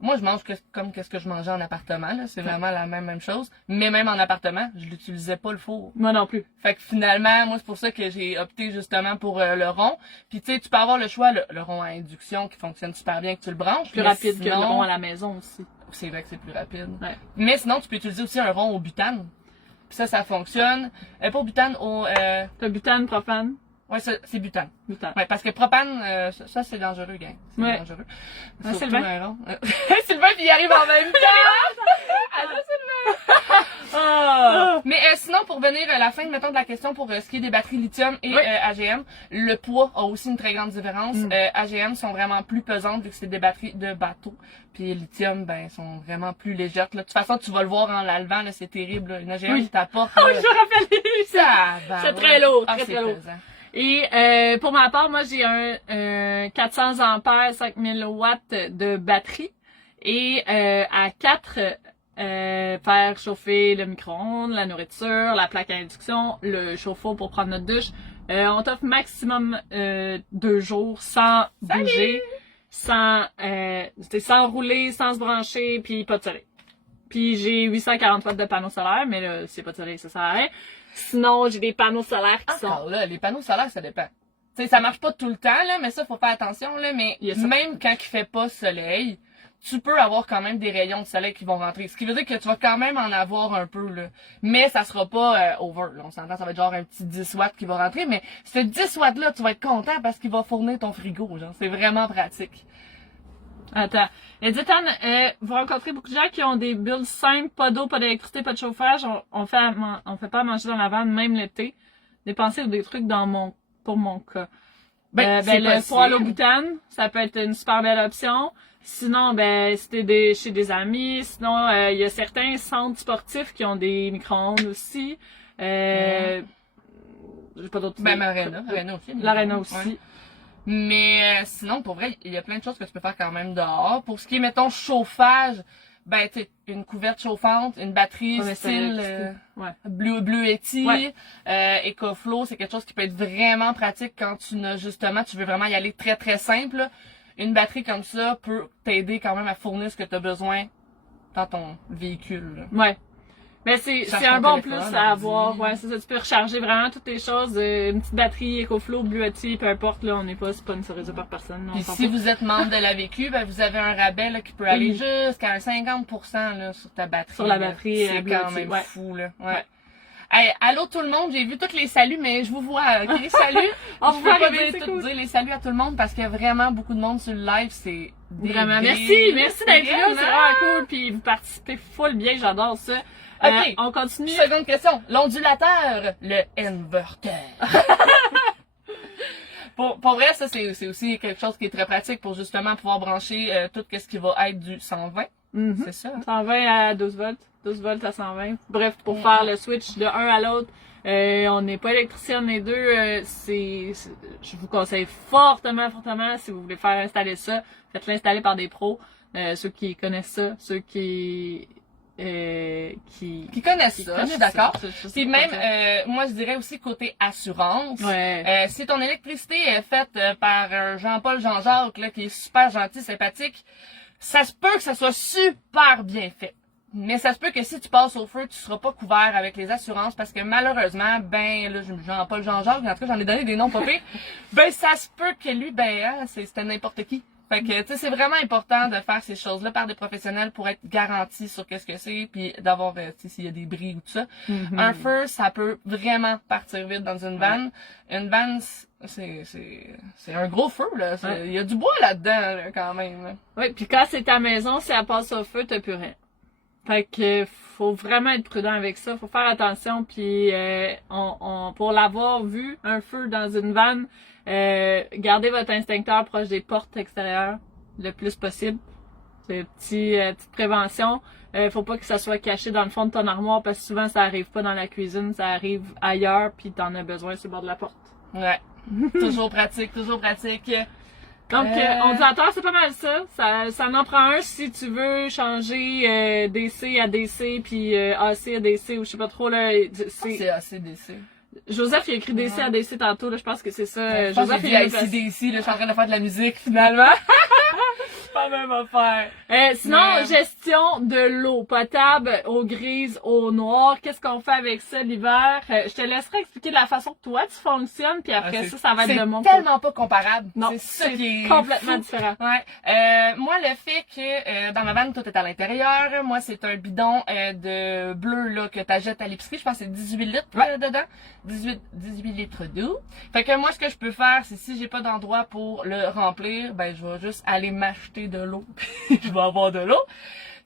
moi je mange comme qu'est-ce que je mangeais en appartement, là, c'est vraiment la même chose. Mais même en appartement, je l'utilisais pas le four. Moi non plus. Fait que finalement, moi c'est pour ça que j'ai opté justement pour le rond. Puis tu sais, tu peux avoir le choix, le rond à induction qui fonctionne super bien, que tu le branches. Plus rapide que le rond à la maison aussi. C'est vrai que c'est plus rapide. Ouais. Mais sinon, tu peux utiliser aussi un rond au butane. Puis ça fonctionne. Pas au butane, T'as butane, propane? Ouais, c'est butane. Butane. Ouais, parce que propane, ça c'est dangereux, gang. C'est dangereux. Ouais, Surtout Sylvain. un rond. Sylvain, puis il arrive en même temps! Allô, Sylvain! Ah. Mais sinon, pour venir à la fin, mettons, de la question pour ce qui est des batteries lithium et AGM, le poids a aussi une très grande différence. AGM sont vraiment plus pesantes vu que c'est des batteries de bateau. Puis lithium, ben, sont vraiment plus légères. Là. De toute façon, tu vas le voir en la levant, là, c'est terrible. Là. Une AGM qui t'apporte. Oh, je me rappelle ça. C'est très lourd, Ah, très, c'est très lourd. pesant. Et pour ma part, moi j'ai un 400 ampères 5000 watts de batterie et à 4 faire chauffer le micro-ondes, la nourriture, la plaque à induction, le chauffe-eau pour prendre notre douche. On t'offre maximum 2 jours sans bouger, sans rouler, sans se brancher, puis pas de soleil. Puis j'ai 840 watts de panneaux solaires, mais là, c'est pas de soleil, ça sert à rien. Sinon, j'ai des panneaux solaires qui sont... Alors là, les panneaux solaires, ça dépend. Tu sais, ça marche pas tout le temps, là, mais ça, faut faire attention, là, mais même quand il fait pas soleil, tu peux avoir quand même des rayons de soleil qui vont rentrer. Ce qui veut dire que tu vas quand même en avoir un peu, là. Mais ça sera pas over, là. On s'entend, ça va être genre un petit 10 watts qui va rentrer, mais ce 10 watts-là, tu vas être content parce qu'il va fournir ton frigo, genre. C'est vraiment pratique. Attends. Edith Anne, vous rencontrez beaucoup de gens qui ont des bulles simples, pas d'eau, pas d'électricité, pas de chauffage. On fait pas à manger dans la vanne, même l'été. Dépenser des trucs pour mon cas. Le poêle au butane, ça peut être une super belle option. Sinon, si t'es chez des amis. Sinon, il y a certains centres sportifs qui ont des micro-ondes aussi. J'ai pas d'autres idées. Arena aussi. L'Arena aussi. Ouais. Mais sinon, pour vrai, il y a plein de choses que tu peux faire quand même dehors. Pour ce qui est, mettons, chauffage, ben, tu sais, une couverte chauffante, une batterie style Blue Yeti, EcoFlow, c'est quelque chose qui peut être vraiment pratique quand tu veux vraiment y aller très très simple. Une batterie comme ça peut t'aider quand même à fournir ce que tu as besoin dans ton véhicule. Là. Ouais. Mais c'est un bon plus à avoir. Ouais, c'est ça. Tu peux recharger vraiment toutes tes choses. Une petite batterie, EcoFlow, Blue Yeti, peu importe, là, on n'est pas sponsorisé par personne. Puis si vous êtes membre de la VQ, ben vous avez un rabais là, qui peut aller jusqu'à un 50% là, sur ta batterie. Sur la batterie. C'est quand même fou, là. Ouais. Hey, allô tout le monde, j'ai vu tous les saluts, mais je vous vois. Okay? Salut! Je peux pas dire les saluts à tout le monde parce qu'il y a vraiment beaucoup de monde sur le live, c'est vraiment. Merci d'être là, c'est vraiment cool. Puis vous participez full bien, j'adore ça. Ok, on continue. Seconde question. L'ondulateur, le inverter. Pour vrai, ça c'est aussi quelque chose qui est très pratique pour justement pouvoir brancher tout ce qui va être du 120. C'est ça. 120 à 12 volts. 12 volts à 120. Bref, pour faire le switch de un à l'autre, on n'est pas électricien les deux. Je vous conseille fortement, si vous voulez faire installer ça, faites-le installer par des pros. Ceux qui connaissent ça, ceux qui connaissent ça, je suis d'accord. Puis même, moi je dirais aussi côté assurance. Si ton électricité est faite par Jean-Paul Jean-Jacques, là, qui est super gentil, sympathique, ça se peut que ça soit super bien fait. Mais ça se peut que si tu passes au feu, tu seras pas couvert avec les assurances parce que malheureusement, ben là, Jean-Paul Jean-Jacques, en tout cas j'en ai donné des noms pas pires, ben ça se peut que lui, c'était n'importe qui Fait que, tu sais, c'est vraiment important de faire ces choses-là par des professionnels pour être garanti sur qu'est-ce que c'est, puis d'avoir, tu sais, s'il y a des bris ou tout ça. Un feu, ça peut vraiment partir vite dans une vanne. Une vanne, c'est un gros feu, là. Il y a du bois là-dedans, là, quand même. Là. Oui, puis quand c'est ta maison, si elle passe au feu, t'as plus rien. Fait que faut vraiment être prudent avec ça, faut faire attention, puis pour l'avoir vu, un feu dans une vanne, gardez votre extincteur proche des portes extérieures le plus possible. C'est petite prévention. Faut pas que ça soit caché dans le fond de ton armoire parce que souvent ça arrive pas dans la cuisine, ça arrive ailleurs puis t'en as besoin sur le bord de la porte. Ouais. Toujours pratique, toujours pratique. Donc, ondulateur, c'est pas mal ça. Ça en prend un si tu veux changer DC à DC puis AC à DC ou je sais pas trop là. C'est ACDC. Joseph, il a écrit DC à DC tantôt, là, je pense que c'est ça. Joseph, il a ACDC, là, je suis en train de faire de la musique, finalement. Pas même affaire. Sinon, gestion de l'eau potable, eau grise, eau noire. Qu'est-ce qu'on fait avec ça l'hiver? Je te laisserai expliquer de la façon que toi tu fonctionnes, puis après ça va être de mon côté. C'est tellement pas comparable. Non, c'est ça qui est complètement fou. différent. Ouais. Moi, le fait que dans ma vanne, tout est à l'intérieur, moi, c'est un bidon de bleu là que t'achètes à l'épicerie. Je pense que c'est 18 litres dedans. 18 litres d'eau. Fait que moi, ce que je peux faire, c'est si j'ai pas d'endroit pour le remplir, ben je vais juste aller m'acheter de l'eau. Je vais avoir de l'eau.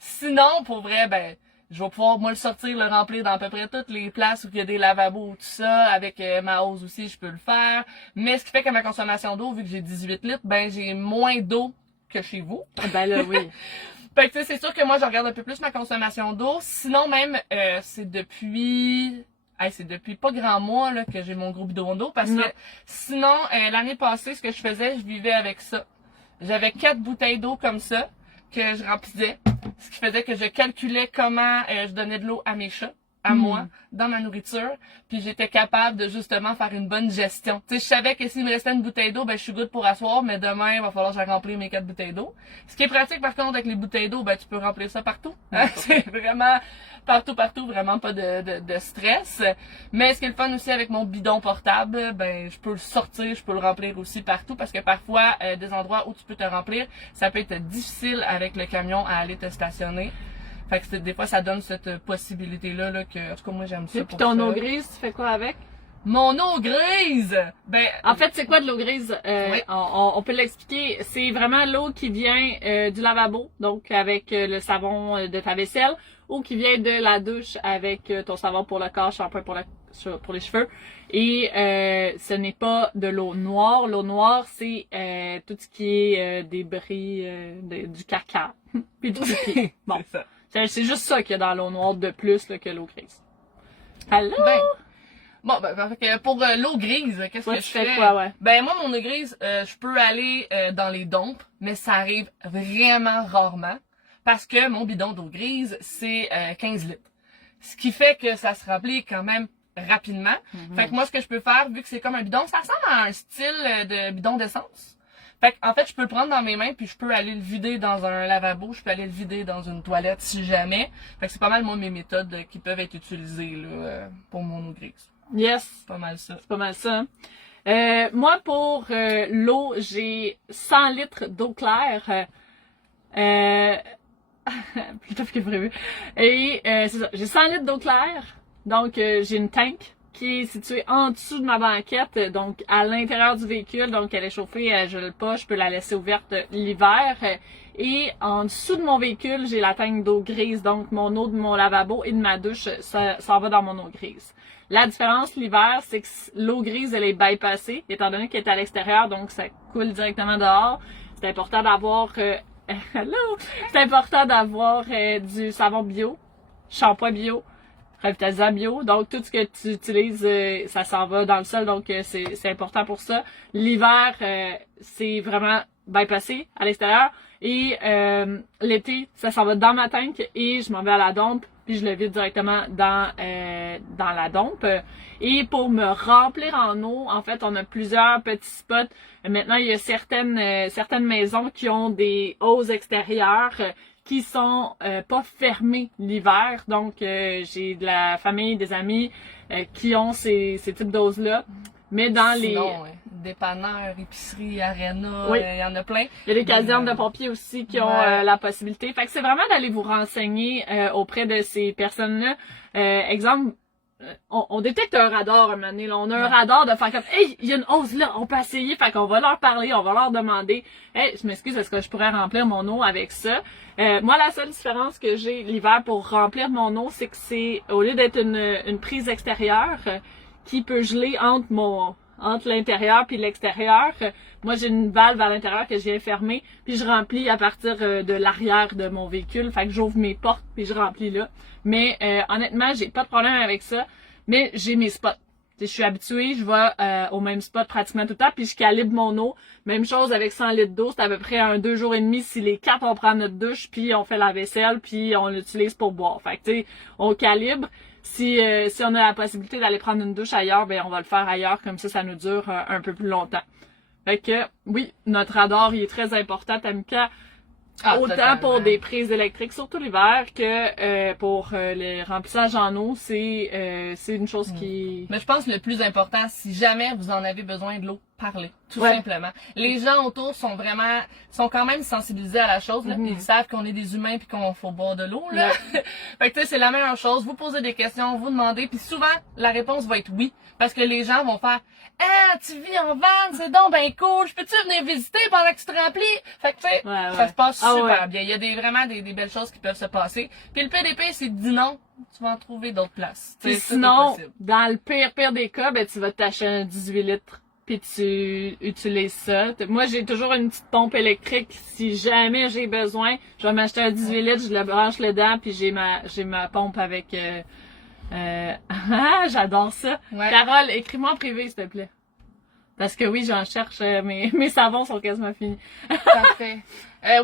Sinon, pour vrai, ben je vais pouvoir moi le sortir, le remplir dans à peu près toutes les places où il y a des lavabos ou tout ça. Avec ma hose aussi, je peux le faire. Mais ce qui fait que ma consommation d'eau, vu que j'ai 18 litres, ben j'ai moins d'eau que chez vous. Ben là, oui. Fait que c'est sûr que moi, je regarde un peu plus ma consommation d'eau. Sinon, même, c'est depuis pas grand mois là, que j'ai mon gros bidon d'eau. Parce que sinon, l'année passée, ce que je faisais, je vivais avec ça. J'avais 4 bouteilles d'eau comme ça que je remplissais. Ce qui faisait que je calculais comment je donnais de l'eau à mes chats, à moi, dans ma nourriture. Puis j'étais capable de justement faire une bonne gestion. Tu sais, je savais que s'il me restait une bouteille d'eau, ben je suis good pour asseoir, mais demain, il va falloir que je remplir mes 4 bouteilles d'eau. Ce qui est pratique par contre avec les bouteilles d'eau, ben tu peux remplir ça partout. C'est vraiment partout, vraiment pas de stress. Mais ce qui est le fun aussi avec mon bidon portable, ben je peux le sortir, je peux le remplir aussi partout parce que parfois, des endroits où tu peux te remplir, ça peut être difficile avec le camion à aller te stationner. Fait que des fois, ça donne cette possibilité-là, là, que, en tout cas, moi, j'aime ça. Et puis ton eau grise, tu fais quoi avec? Mon eau grise! Ben. En fait, c'est quoi de l'eau grise? Oui. On peut l'expliquer. C'est vraiment l'eau qui vient du lavabo, donc avec le savon de ta vaisselle, ou qui vient de la douche avec ton savon pour le corps, shampoing pour les cheveux. Et ce n'est pas de l'eau noire. L'eau noire, c'est tout ce qui est débris du caca. Puis du pipi. Bon. C'est ça. C'est juste ça qu'il y a dans l'eau noire de plus là, que l'eau grise. Allô? Fait que pour l'eau grise, qu'est-ce que je fais? Quoi, ouais? Ben moi, mon eau grise, je peux aller dans les dompes, mais ça arrive vraiment rarement parce que mon bidon d'eau grise, c'est 15 litres. Ce qui fait que ça se remplit quand même rapidement. Fait que moi, ce que je peux faire, vu que c'est comme un bidon, ça ressemble à un style de bidon d'essence. Fait en fait, je peux le prendre dans mes mains puis je peux aller le vider dans un lavabo, je peux aller le vider dans une toilette si jamais. Fait que c'est pas mal moi mes méthodes qui peuvent être utilisées là pour mon eau grise. Yes. C'est pas mal ça. C'est pas mal ça. Moi, pour l'eau, j'ai 100 litres d'eau claire. Plutôt que prévu. Et c'est ça, j'ai 100 litres d'eau claire. Donc, j'ai une tank qui est située en dessous de ma banquette, donc à l'intérieur du véhicule. Donc, elle est chauffée, elle gèle pas, je peux la laisser ouverte l'hiver. Et en dessous de mon véhicule, j'ai la tank d'eau grise. Donc, mon eau de mon lavabo et de ma douche, ça va dans mon eau grise. La différence l'hiver, c'est que l'eau grise, elle est bypassée, étant donné qu'elle est à l'extérieur, donc ça coule directement dehors. C'est important d'avoir... Hello! C'est important d'avoir du savon bio, shampoing bio, revitalisant bio. Donc, tout ce que tu utilises, ça s'en va dans le sol. Donc, c'est important pour ça. L'hiver, c'est vraiment bypassé à l'extérieur. Et l'été, ça s'en va dans ma tank et je m'en vais à la dompe. Puis, je le vide directement dans la dompe. Et pour me remplir en eau, en fait, on a plusieurs petits spots. Maintenant, il y a certaines maisons qui ont des hoses extérieures qui sont pas fermées l'hiver. Donc, j'ai de la famille, des amis qui ont ces types d'hoses-là. Mais dans Sinon, dépanneurs, épiceries, arénas, Oui. il y en a plein. Il y a des casernes de pompiers aussi qui ont Ouais. la possibilité. Fait que c'est vraiment d'aller vous renseigner auprès de ces personnes-là. Exemple, on détecte un radar un moment donné, là. On a un radar de faire comme hey, il y a une hausse là, on peut essayer. Fait qu'on va leur parler, on va leur demander hey, je m'excuse, est-ce que je pourrais remplir mon eau avec ça? Moi, la seule différence que j'ai l'hiver pour remplir mon eau, c'est que c'est au lieu d'être une prise extérieure qui peut geler entre l'intérieur puis l'extérieur. Moi, j'ai une valve à l'intérieur que j'ai fermée, puis je remplis à partir de l'arrière de mon véhicule. Fait que j'ouvre mes portes puis je remplis là. Mais honnêtement, j'ai pas de problème avec ça. Mais j'ai mes spots. T'sais, je suis habituée, je vais au même spot pratiquement tout le temps, puis je calibre mon eau. Même chose avec 100 litres d'eau, c'est à peu près un 2 jours et demi si les 4 on prend notre douche, puis on fait la vaisselle, puis on l'utilise pour boire. Fait que tu sais, on calibre. Si on a la possibilité d'aller prendre une douche ailleurs, ben on va le faire ailleurs, comme ça nous dure un peu plus longtemps. Fait que oui, notre radar il est très important, Tamika. Autant pour des prises électriques, surtout l'hiver, que pour les remplissages en eau, c'est une chose qui... Mais je pense que le plus important, si jamais vous en avez besoin de l'eau, parlez, tout simplement. Les gens autour sont quand même sensibilisés à la chose, là. Ils savent qu'on est des humains puis qu'on faut boire de l'eau, là. Fait que tu sais, c'est la meilleure chose. Vous posez des questions, vous demandez, puis souvent, la réponse va être oui. Parce que les gens vont faire « Ah, tu vis en van, c'est donc ben cool, je peux-tu venir visiter pendant que tu te remplis? » Fait que tu sais, ça se passe super bien. Il y a vraiment des belles choses qui peuvent se passer. Puis le PDP, c'est dit non, tu vas en trouver d'autres places. Puis sinon, dans le pire des cas, ben tu vas t'acheter un 18 litres puis tu utilises ça. Moi, j'ai toujours une petite pompe électrique. Si jamais j'ai besoin, je vais m'acheter un 18 litres, je le branche dedans, puis j'ai ma pompe avec... j'adore ça. Ouais. Carole, écris-moi en privé, s'il te plaît. Parce que oui, j'en cherche, mes savons sont quasiment finis. Parfait.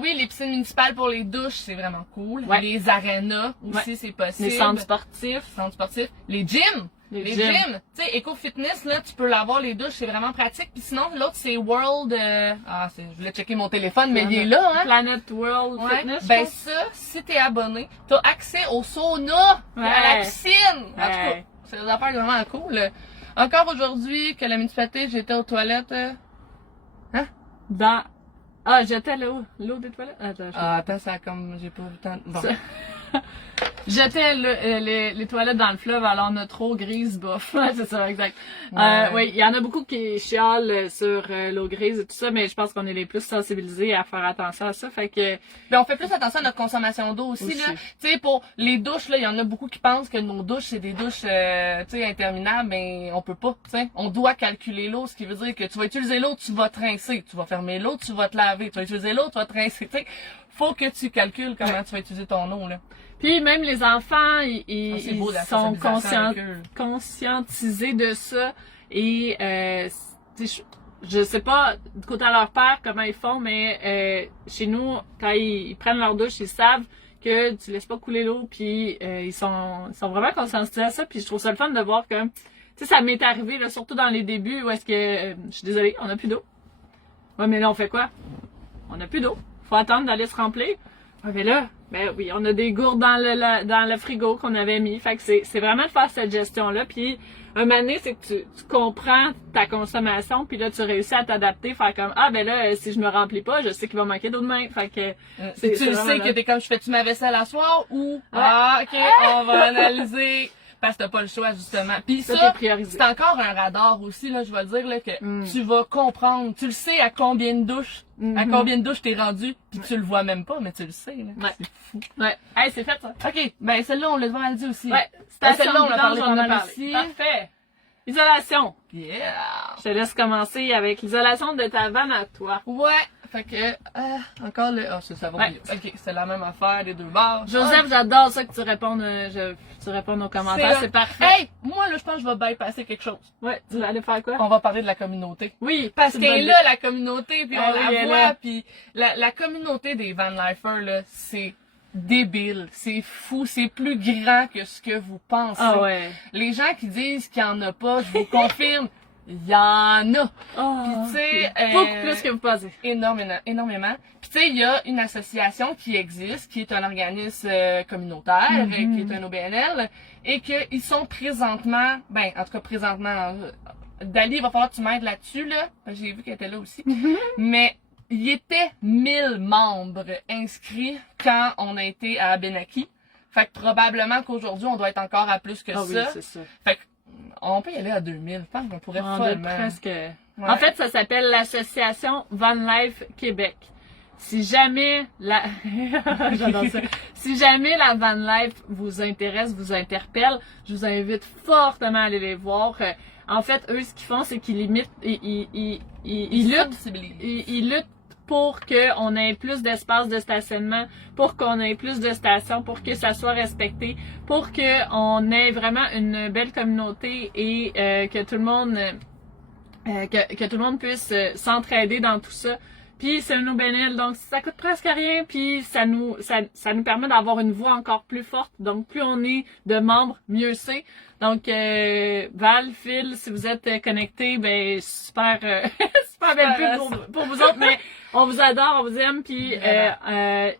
Oui, les piscines municipales pour les douches, c'est vraiment cool. Ouais. Les arénas aussi, c'est possible. Les centres sportifs. Les gyms. Les gyms. gyms. Tu sais, Eco-Fitness, là, tu peux l'avoir, les douches, c'est vraiment pratique. Puis sinon, l'autre, c'est World... je voulais checker mon téléphone, mais il est là, hein. Planet World Fitness. Ben ça, si t'es abonné, t'as accès au sauna et à la piscine. En tout cas, c'est des affaires vraiment cool. Encore aujourd'hui, que la municipalité, j'étais aux toilettes... J'étais l'eau des toilettes. Attends, ça a comme... J'ai pas eu le temps... Bon. Jetais les toilettes dans le fleuve, alors notre eau grise bof. C'est ça, exact. Oui, il y en a beaucoup qui chialent sur l'eau grise et tout ça, mais je pense qu'on est les plus sensibilisés à faire attention à ça. Fait que on fait plus attention à notre consommation d'eau aussi, là. Tu sais, pour les douches, là, il y en a beaucoup qui pensent que nos douches, c'est des douches, tu sais, interminables, mais on peut pas, tu sais. On doit calculer l'eau, ce qui veut dire que tu vas utiliser l'eau, tu vas te rincer. Tu vas fermer l'eau, tu vas te laver. Tu vas utiliser l'eau, tu vas te rincer. Tu sais, faut que tu calcules comment tu vas utiliser ton eau, là. Puis même les enfants, ils sont conscientisés de ça et je sais pas du côté à leur père comment ils font, mais chez nous quand ils prennent leur douche, ils savent que tu laisses pas couler l'eau, puis ils sont vraiment conscientisés à ça. Puis je trouve ça le fun de voir que tu sais ça m'est arrivé là, surtout dans les débuts où est-ce que je suis désolée, on a plus d'eau. Ouais, mais là on fait quoi? On a plus d'eau. Faut attendre d'aller se remplir. Ouais, mais là, ben oui, on a des gourdes dans le frigo qu'on avait mis. Fait que c'est vraiment de faire cette gestion-là. Puis un moment donné, c'est que tu comprends ta consommation, puis là, tu réussis à t'adapter, faire comme ben là, si je me remplis pas, je sais qu'il va manquer d'eau demain. Fait que tu le sais que t'es comme, je fais-tu ma vaisselle à soir ou ok, on va analyser. Parce que t'as pas le choix, justement. Puis ça, c'est encore un radar aussi, là, je vais dire, là, que tu vas comprendre. Tu le sais à combien de douches, t'es rendu, puis tu le vois même pas, mais tu le sais, là. Ouais. C'est fou. Ouais. Hey, c'est fait, ça. OK. Ben, celle-là, on l'a pas mal dit aussi. Ouais. Celle-là, on l'a parlé pas mal aussi. Parfait. Isolation. Yeah. Je te laisse commencer avec l'isolation de ta vanne à toi. Ouais. Fait que, encore le... ça va mieux. OK, c'est la même affaire, les deux barres. Joseph, j'adore ça que tu répondes, tu répondes aux commentaires, c'est parfait. Hey, moi, là, je pense que je vais bypasser quelque chose. Ouais, tu vas aller faire quoi? On va parler de la communauté. Oui. Parce qu'elle est là, la communauté, puis on la voit, là. puis la communauté des Van Lifers, là, c'est débile, c'est fou, c'est plus grand que ce que vous pensez. Ah ouais. Les gens qui disent qu'il y en a pas, je vous confirme, il y en a. Puis tu sais, beaucoup plus que vous pensez. Énormément. Puis tu sais, il y a une association qui existe, qui est un organisme communautaire, qui est un OBNL, et qu'ils sont présentement, en tout cas présentement, Dali, il va falloir que tu m'aides là-dessus, là. J'ai vu qu'elle était là aussi. Mais il y était 1000 membres inscrits quand on a été à Abenaki. Fait que probablement qu'aujourd'hui, on doit être encore à plus que Ah ça. oui, c'est ça. Fait que, on peut y aller à 2000. Je pense qu'on pourrait On est follement. presque... Ouais. En fait, ça s'appelle l'association Van Life Québec. Si jamais la j'adore ça. Si jamais la van life vous intéresse, vous interpelle, je vous invite fortement à aller les voir. En fait, eux, ce qu'ils font, c'est qu'ils limitent, ils luttent pour qu'on ait plus d'espace de stationnement, pour qu'on ait plus de stations, pour que ça soit respecté, pour qu'on ait vraiment une belle communauté et que tout le monde que tout le monde puisse s'entraider dans tout ça. Puis c'est un no-bénil, donc ça coûte presque rien, puis ça nous permet d'avoir une voix encore plus forte. Donc plus on est de membres, mieux c'est. Donc Val, Phil, si vous êtes connectés, ben super super belle pub pour vous autres, mais on vous adore, on vous aime, puis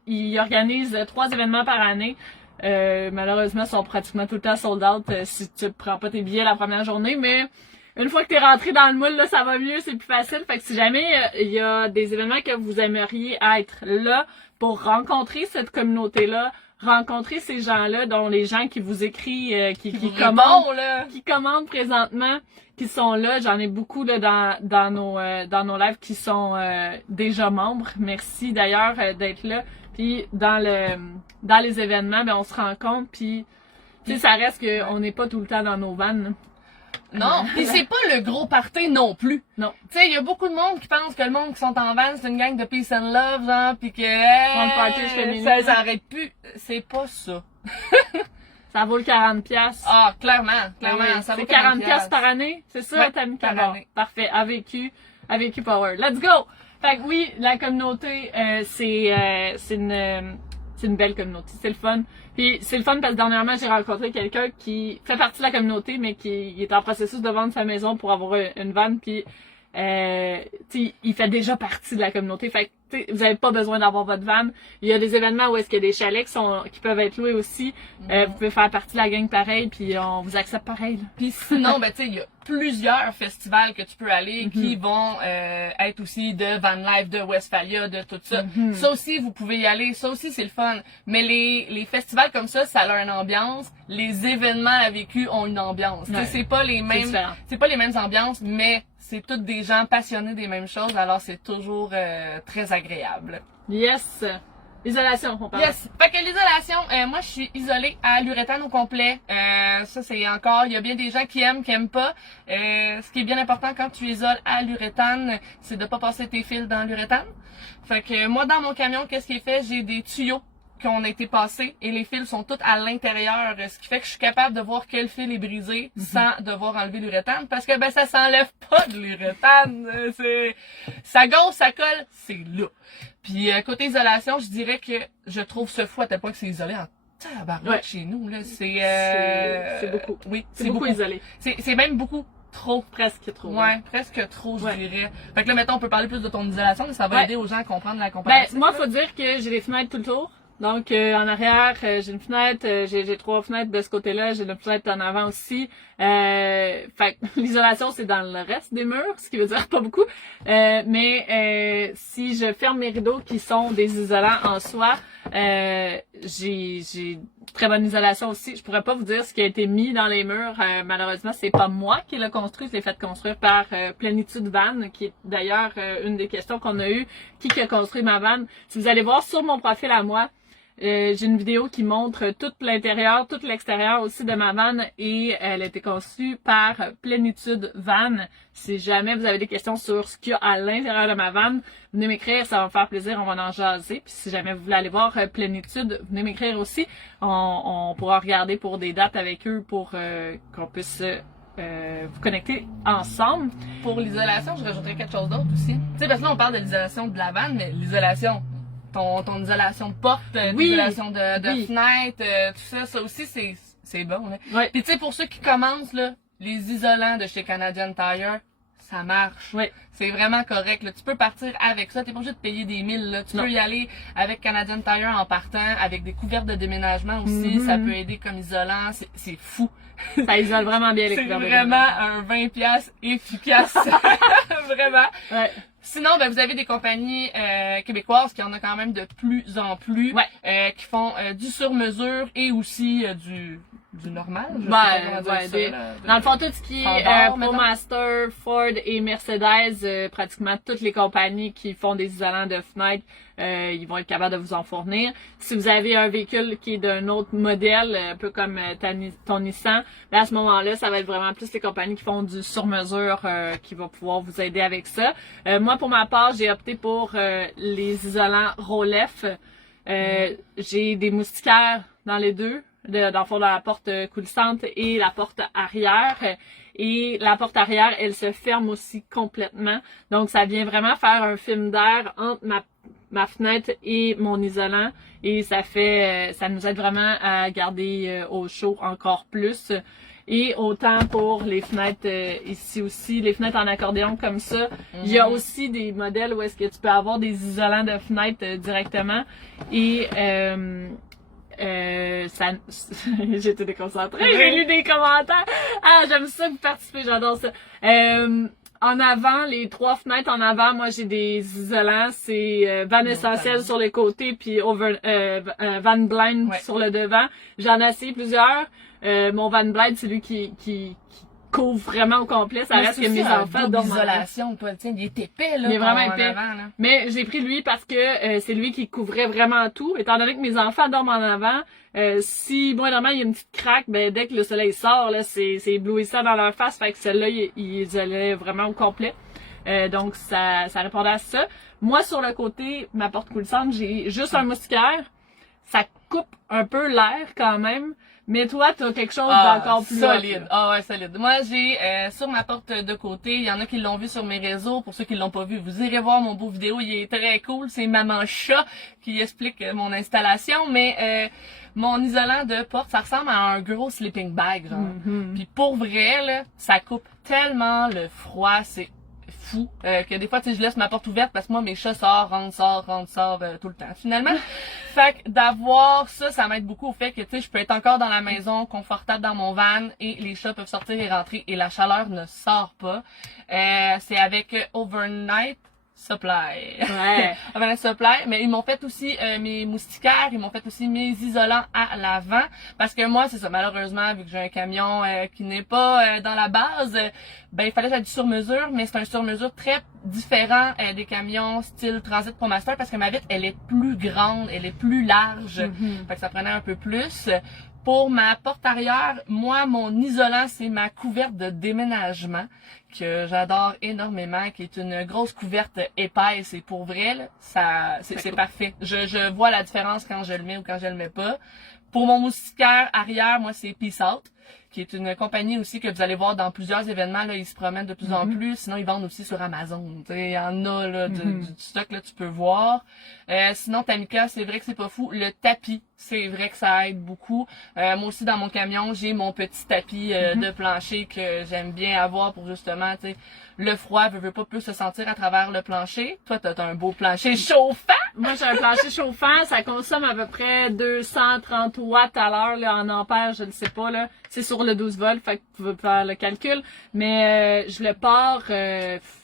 ils organisent 3 événements par année. Malheureusement, ils sont pratiquement tout le temps sold out si tu prends pas tes billets la première journée, mais une fois que t'es rentré dans le moule, là, ça va mieux, c'est plus facile. Fait que si jamais il y a des événements que vous aimeriez être là pour rencontrer cette communauté-là, rencontrer ces gens-là, dont les gens qui vous écrivent, qui commandent présentement, qui sont là. J'en ai beaucoup là dans nos lives qui sont déjà membres. Merci d'ailleurs d'être là. Puis dans les événements, ben on se rencontre. Puis tu sais, ça reste que on n'est pas tout le temps dans nos vannes. Non, pis c'est pas le gros party non plus. Non. Tu sais, il y a beaucoup de monde qui pense que le monde qui sont en van, c'est une gang de peace and love, genre, pis que party jusqu'à minuit. ça arrête plus. C'est pas ça. Ça vaut le 40$. Ah, clairement, Oui, ça vaut c'est 40$ par année, c'est ça, Ouais, t'as mis par bon, année. parfait, AVQ Power. Let's go! Fait que oui, la communauté, c'est une belle communauté, c'est le fun. Puis c'est le fun parce que dernièrement, j'ai rencontré quelqu'un qui fait partie de la communauté, mais qui est en processus de vendre sa maison pour avoir une van, puis il fait déjà partie de la communauté. Fait que vous n'avez pas besoin d'avoir votre van. Il y a des événements où est-ce qu'il y a des chalets qui peuvent être loués aussi. Vous pouvez faire partie de la gang pareil, puis on vous accepte pareil. Là. Puis sinon, ben tu sais, il y a plusieurs festivals que tu peux aller qui vont être aussi de Van Life, de Westphalia, de tout ça. Ça aussi, vous pouvez y aller. Ça aussi, c'est le fun. Mais les festivals comme ça a une ambiance. Les événements à vécu ont une ambiance. Ouais. C'est pas les mêmes, c'est pas les mêmes ambiances, mais c'est tous des gens passionnés des mêmes choses. Alors c'est toujours très agréable. Yes! L'isolation, on parle. Yes. Fait que l'isolation, moi je suis isolée à l'uréthane au complet. Ça c'est encore, il y a bien des gens qui aiment pas. Ce qui est bien important quand tu isoles à l'uréthane, c'est de pas passer tes fils dans l'uréthane. Fait que moi dans mon camion, qu'est-ce qui est fait? J'ai des tuyaux qui ont été passés et les fils sont tous à l'intérieur, ce qui fait que je suis capable de voir quel fil est brisé sans devoir enlever l'uréthane parce que ben ça s'enlève pas de l'uréthane. Ça gosse, ça colle, c'est là. Puis côté isolation, je dirais que je trouve ce fou à tel point que c'est isolé en tabarouette chez nous là. C'est beaucoup. Oui, c'est beaucoup isolé. C'est même beaucoup trop. Presque trop. Ouais, presque trop, je dirais. Fait que là, mettons, on peut parler plus de ton isolation, mais ça va aider aux gens à comprendre la comparaison. Ben, moi, faut dire que j'ai des fenêtres tout le tour. Donc, en arrière, j'ai une fenêtre, j'ai 3 fenêtres de ce côté-là, j'ai une fenêtre en avant aussi. Fait que l'isolation, c'est dans le reste des murs, ce qui veut dire pas beaucoup. Mais si je ferme mes rideaux qui sont des isolants en soi, j'ai très bonne isolation aussi. Je pourrais pas vous dire ce qui a été mis dans les murs. Malheureusement, c'est pas moi qui l'ai construit, je l'ai fait construire par Plénitude Van, qui est d'ailleurs une des questions qu'on a eues. Qui a construit ma van? Si vous allez voir sur mon profil à moi, j'ai une vidéo qui montre tout l'intérieur, tout l'extérieur aussi de ma van et elle a été conçue par Plénitude Van. Si jamais vous avez des questions sur ce qu'il y a à l'intérieur de ma van, venez m'écrire, ça va me faire plaisir, on va en jaser. Puis si jamais vous voulez aller voir Plénitude, venez m'écrire aussi. On pourra regarder pour des dates avec eux pour qu'on puisse vous connecter ensemble. Pour l'isolation, je rajouterais quelque chose d'autre aussi. Tu sais, parce que là, on parle de l'isolation de la vanne, mais l'isolation, ton isolation de porte, l'isolation de fenêtre, tout ça, ça aussi, c'est bon. Là. Ouais. Puis tu sais, pour ceux qui commencent, là, les isolants de chez Canadian Tire, ça marche. Oui. C'est vraiment correct. Là. Tu peux partir avec ça. T'es pas obligé de payer des 1000. Là. Tu peux y aller avec Canadian Tire en partant, avec des couvertes de déménagement aussi. Ça peut aider comme isolant. C'est fou. Ça isole vraiment bien les C'est couvertes de vraiment déménagement. un 20$ efficace. Vraiment. Ouais. Sinon, ben, vous avez des compagnies québécoises qui en ont quand même de plus en plus, qui font du sur-mesure et aussi du normal. Je sais pas comment dire ça, là. Dans le fond, tout ce qui est Standard, mettons. ProMaster, Ford et Mercedes, pratiquement toutes les compagnies qui font des isolants de fenêtres, ils vont être capables de vous en fournir. Si vous avez un véhicule qui est d'un autre modèle, un peu comme ton Nissan, ben à ce moment-là, ça va être vraiment plus les compagnies qui font du sur-mesure qui vont pouvoir vous aider avec ça. Moi, pour ma part, j'ai opté pour les isolants Rolef. J'ai des moustiquaires dans les deux. Dans le fond, dans la porte coulissante et la porte arrière. Et la porte arrière, elle se ferme aussi complètement. Donc, ça vient vraiment faire un film d'air entre ma fenêtre et mon isolant. Et ça nous aide vraiment à garder au chaud encore plus. Et autant pour les fenêtres ici aussi, les fenêtres en accordéon comme ça. Il y a aussi des modèles où est-ce que tu peux avoir des isolants de fenêtres directement. Et j'ai été déconcentrée, j'ai lu des commentaires. Ah, j'aime ça vous participer, j'adore ça. En avant, les 3 fenêtres en avant, moi j'ai des isolants, c'est Van Essentiel sur les côtés puis Van Blind sur le devant. J'en ai essayé plusieurs. Mon Van Blind, c'est lui qui couvre vraiment au complet. Ça reste que mes enfants dorment. D'isolation, toi, tiens, il est épais, là. Il est vraiment épais. Avant, là. Mais j'ai pris lui parce que c'est lui qui couvrait vraiment tout. Étant donné que mes enfants dorment en avant, si, normalement, il y a une petite craque, ben, dès que le soleil sort, là, c'est éblouissant dans leur face. Fait que celle-là, il isolait vraiment au complet. Donc, ça répondait à ça. Moi, sur le côté, ma porte coulissante, j'ai juste un moustiquaire. Ça coupe un peu l'air quand même. Mais toi, t'as quelque chose d'encore plus solide. Ah ouais, solide. Moi, j'ai sur ma porte de côté, il y en a qui l'ont vu sur mes réseaux. Pour ceux qui l'ont pas vu, vous irez voir mon beau vidéo, il est très cool. C'est Maman Chat qui explique mon installation. Mais mon isolant de porte, ça ressemble à un gros sleeping bag, genre. Puis pour vrai, là, ça coupe tellement le froid, c'est fou, que des fois, tu sais, je laisse ma porte ouverte parce que moi, mes chats rentrent tout le temps, finalement. Fait que d'avoir ça, ça m'aide beaucoup au fait que, tu sais, je peux être encore dans la maison, confortable dans mon van, et les chats peuvent sortir et rentrer, et la chaleur ne sort pas. C'est avec Overnight Supply. Ouais. Overnight Supply, mais ils m'ont fait aussi mes moustiquaires, ils m'ont fait aussi mes isolants à l'avant, parce que moi, c'est ça, malheureusement, vu que j'ai un camion qui n'est pas dans la base, ben il fallait que j'aille du sur-mesure, mais c'est un sur-mesure très différent des camions style Transit ProMaster, parce que ma vitre, elle est plus grande, elle est plus large, fait que ça prenait un peu plus. Pour ma porte arrière, moi, mon isolant, c'est ma couverte de déménagement que j'adore énormément, qui est une grosse couverte épaisse, et pour vrai, là, c'est parfait. Je vois la différence quand je le mets ou quand je le mets pas. Pour mon moustiquaire arrière, moi, c'est Peace Out, qui est une compagnie aussi que vous allez voir dans plusieurs événements. Là, ils se promènent de plus en plus. Sinon, ils vendent aussi sur Amazon. Il y en a là, du stock, là, tu peux voir. Sinon, Tamika, c'est vrai que c'est pas fou. Le tapis, c'est vrai que ça aide beaucoup. Moi aussi, dans mon camion, j'ai mon petit tapis de plancher que j'aime bien avoir pour justement, tu sais, le froid veut pas plus se sentir à travers le plancher. Toi, t'as un beau plancher chauffant. Moi, j'ai un plancher chauffant. Ça consomme à peu près 230 watts à l'heure, là, en ampères, je ne sais pas, là. C'est sur le 12 volts, fait que tu peux faire le calcul. Mais je le pars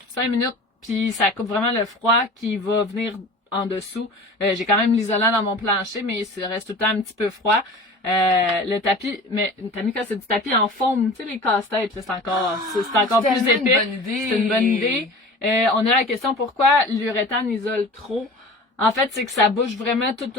5 minutes, puis ça coupe vraiment le froid qui va venir en dessous. J'ai quand même l'isolant dans mon plancher, mais ça reste tout le temps un petit peu froid. Le tapis, mais Tamika, c'est du tapis en foam, tu sais, les casse-têtes, là, c'est encore plus épais. C'est une bonne idée. On a la question pourquoi l'uréthane isole trop. En fait, c'est que ça bouche vraiment tous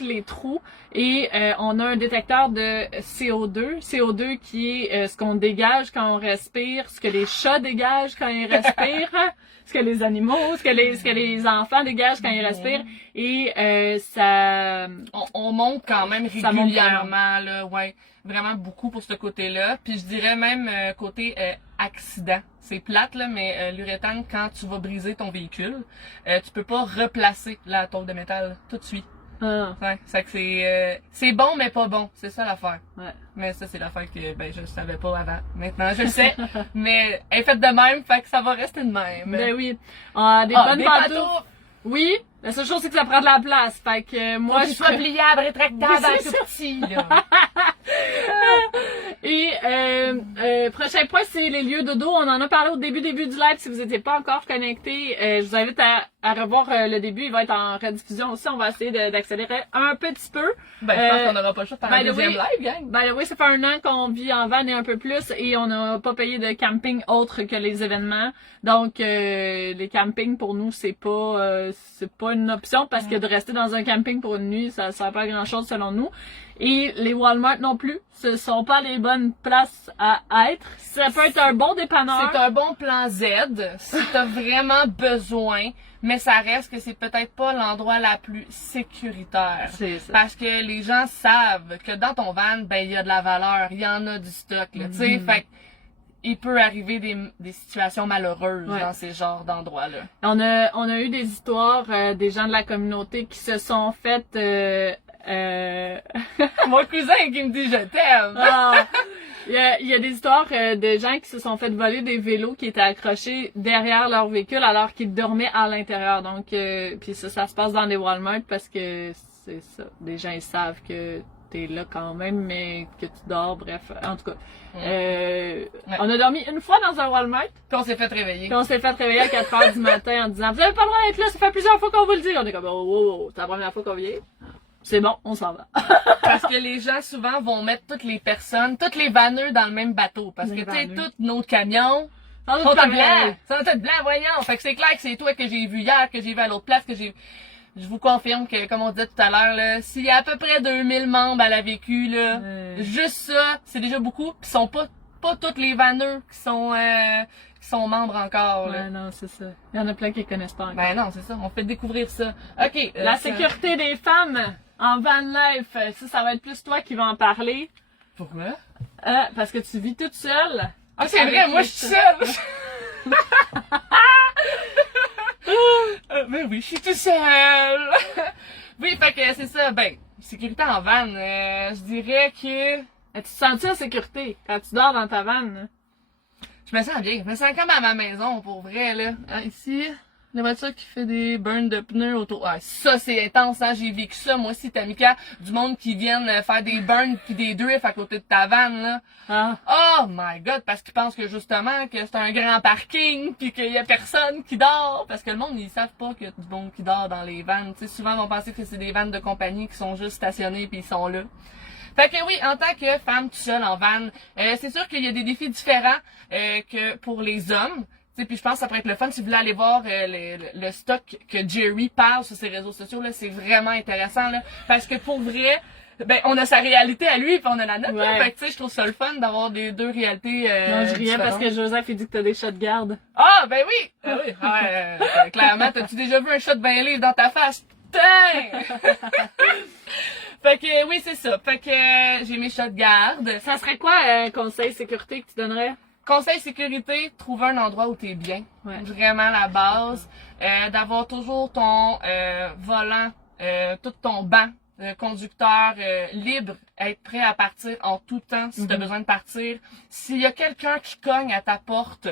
les trous, et on a un détecteur de CO2. CO2 qui est ce qu'on dégage quand on respire, ce que les chats dégagent quand ils respirent, ce que les animaux, ce que les enfants dégagent quand ils respirent, et ça... On monte quand même régulièrement, là, ouais, vraiment beaucoup pour ce côté-là. Puis je dirais même côté accident. C'est plate, là, mais l'uréthane, quand tu vas briser ton véhicule, tu peux pas replacer la tôle de métal tout de suite. Ah. Ouais, c'est que c'est bon, mais pas bon. C'est ça l'affaire. Ouais. Mais ça, c'est l'affaire que, ben, je savais pas avant. Maintenant, je le sais. Mais elle est faite de même, fait que ça va rester de même. Ben oui. Ah, des bonnes des pantoufles. Oui. La seule chose, c'est que ça prend de la place. Fait que moi, Faut que je ce soit pliable, rétractable, Oui, c'est tout petit, là. Et prochain point, c'est les lieux dodo. On en a parlé au début du live. Si vous n'étiez pas encore connecté, je vous invite à revoir le début. Il va être en rediffusion aussi. On va essayer d'accélérer un petit peu. Ben, je pense qu'on n'aura pas le choix de faire un by the deuxième way- live, gang. Ben oui, ça fait 1 an qu'on vit en van et un peu plus et on n'a pas payé de camping autre que les événements. Donc les campings pour nous c'est pas une option parce que de rester dans un camping pour une nuit ça sert pas à grand chose selon nous. Et les Walmart non plus, ce sont pas les bonnes places à être. Ça peut être un bon dépanneur. C'est un bon plan Z si t'as vraiment besoin, mais ça reste que c'est peut-être pas l'endroit la plus sécuritaire. C'est ça. Parce que les gens savent que dans ton van, ben il y a de la valeur, il y en a du stock, là, tu sais, fait que il peut arriver des situations malheureuses Ouais. dans ces genres d'endroits-là. On a eu des histoires des gens de la communauté qui se sont faites Mon cousin qui me dit je t'aime. Ah! Il y a des histoires de gens qui se sont fait voler des vélos qui étaient accrochés derrière leur véhicule alors qu'ils dormaient à l'intérieur. Donc, puis ça se passe dans des Walmart parce que c'est ça. Les gens ils savent que t'es là quand même, mais que tu dors. Bref, en tout cas, on a dormi une fois dans un Walmart. Puis on s'est fait réveiller. Puis on s'est fait réveiller à 4 heures du matin en disant vous avez pas le droit d'être là. Ça fait plusieurs fois qu'on vous le dit. On est comme oh, c'est la première fois qu'on vient. C'est bon, on s'en va. Parce que les gens souvent vont mettre toutes les personnes, toutes les vanneux dans le même bateau. Parce Les que tu sais, vanneux. tous nos camions Sans sont doute tous pas blancs. Sont tous blancs, voyons. Fait que c'est clair que c'est toi que j'ai vu hier, que j'ai vu à l'autre place, que j'ai... Je vous confirme que, comme on disait tout à l'heure, là, s'il y a à peu près 2000 membres à la Vécu, là, juste ça, c'est déjà beaucoup. Pis sont pas tous les vanneux qui sont membres encore, là. Ouais, non, c'est ça. Il y en a plein qui connaissent pas encore. Ben non, c'est ça. On fait découvrir ça. OK. La sécurité des femmes en van life, ça va être plus toi qui vas en parler. Pourquoi? Parce que tu vis toute seule. Ah, c'est Avec vrai, moi, les je suis seule! Ben oui, je suis tout seule! Oui, fait que c'est ça. Ben, sécurité en van, je dirais que... Tu te sens-tu en sécurité quand tu dors dans ta van? Là? Je me sens bien. Je me sens comme à ma maison, pour vrai, là. Hein, ici, la voiture qui fait des burns de pneus autour. Ah, ça, c'est intense, hein. J'ai vécu ça, moi aussi, Tamika. Du monde qui viennent faire des burns pis des drifts à côté de ta van, là. Ah. Oh my god, parce qu'ils pensent que justement, que c'est un grand parking pis qu'il y a personne qui dort. Parce que le monde, ils savent pas qu'il y a du monde qui dort dans les vannes. Tu sais, souvent, ils vont penser que c'est des vannes de compagnie qui sont juste stationnées pis ils sont là. Fait que oui, en tant que femme toute seule en van, c'est sûr qu'il y a des défis différents que pour les hommes. T'sais, puis je pense que ça pourrait être le fun si vous voulez aller voir le stock que Jerry parle sur ses réseaux sociaux. Là, c'est vraiment intéressant. Là, parce que pour vrai, ben on a sa réalité à lui puis on a la nôtre. Ouais. Fait que tu sais, je trouve ça le fun d'avoir des deux réalités. Non, je riais parce différentes. que Joseph il dit que t'as des chats de garde. Ah ben oui! Ah oui! Ouais, clairement, t'as-tu déjà vu un chat de 20 livres dans ta face? Putain! Fait que oui, c'est ça. Fait que j'ai mes chats de garde. Ça serait quoi un conseil sécurité que tu donnerais? Conseil sécurité, trouver un endroit où t'es bien. Ouais. Vraiment la base. D'avoir toujours ton volant, tout ton banc conducteur libre, être prêt à partir en tout temps si t'as besoin de partir. S'il y a quelqu'un qui cogne à ta porte,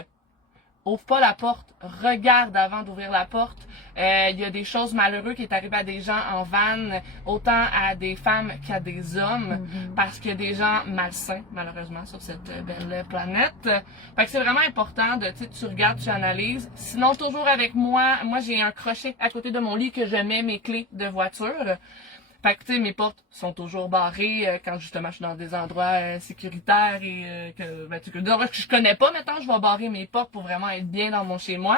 ouvre pas la porte, regarde avant d'ouvrir la porte. Il y a des choses malheureuses qui est arrivé à des gens en van, autant à des femmes qu'à des hommes, parce qu'il y a des gens malsains, malheureusement, sur cette belle planète. Fait que c'est vraiment important de, tu regardes, tu analyses. Sinon, toujours avec moi, j'ai un crochet à côté de mon lit que je mets mes clés de voiture. Fait que, tu sais, mes portes sont toujours barrées quand justement je suis dans des endroits sécuritaires et que je connais pas. Maintenant, je vais barrer mes portes pour vraiment être bien dans mon chez-moi.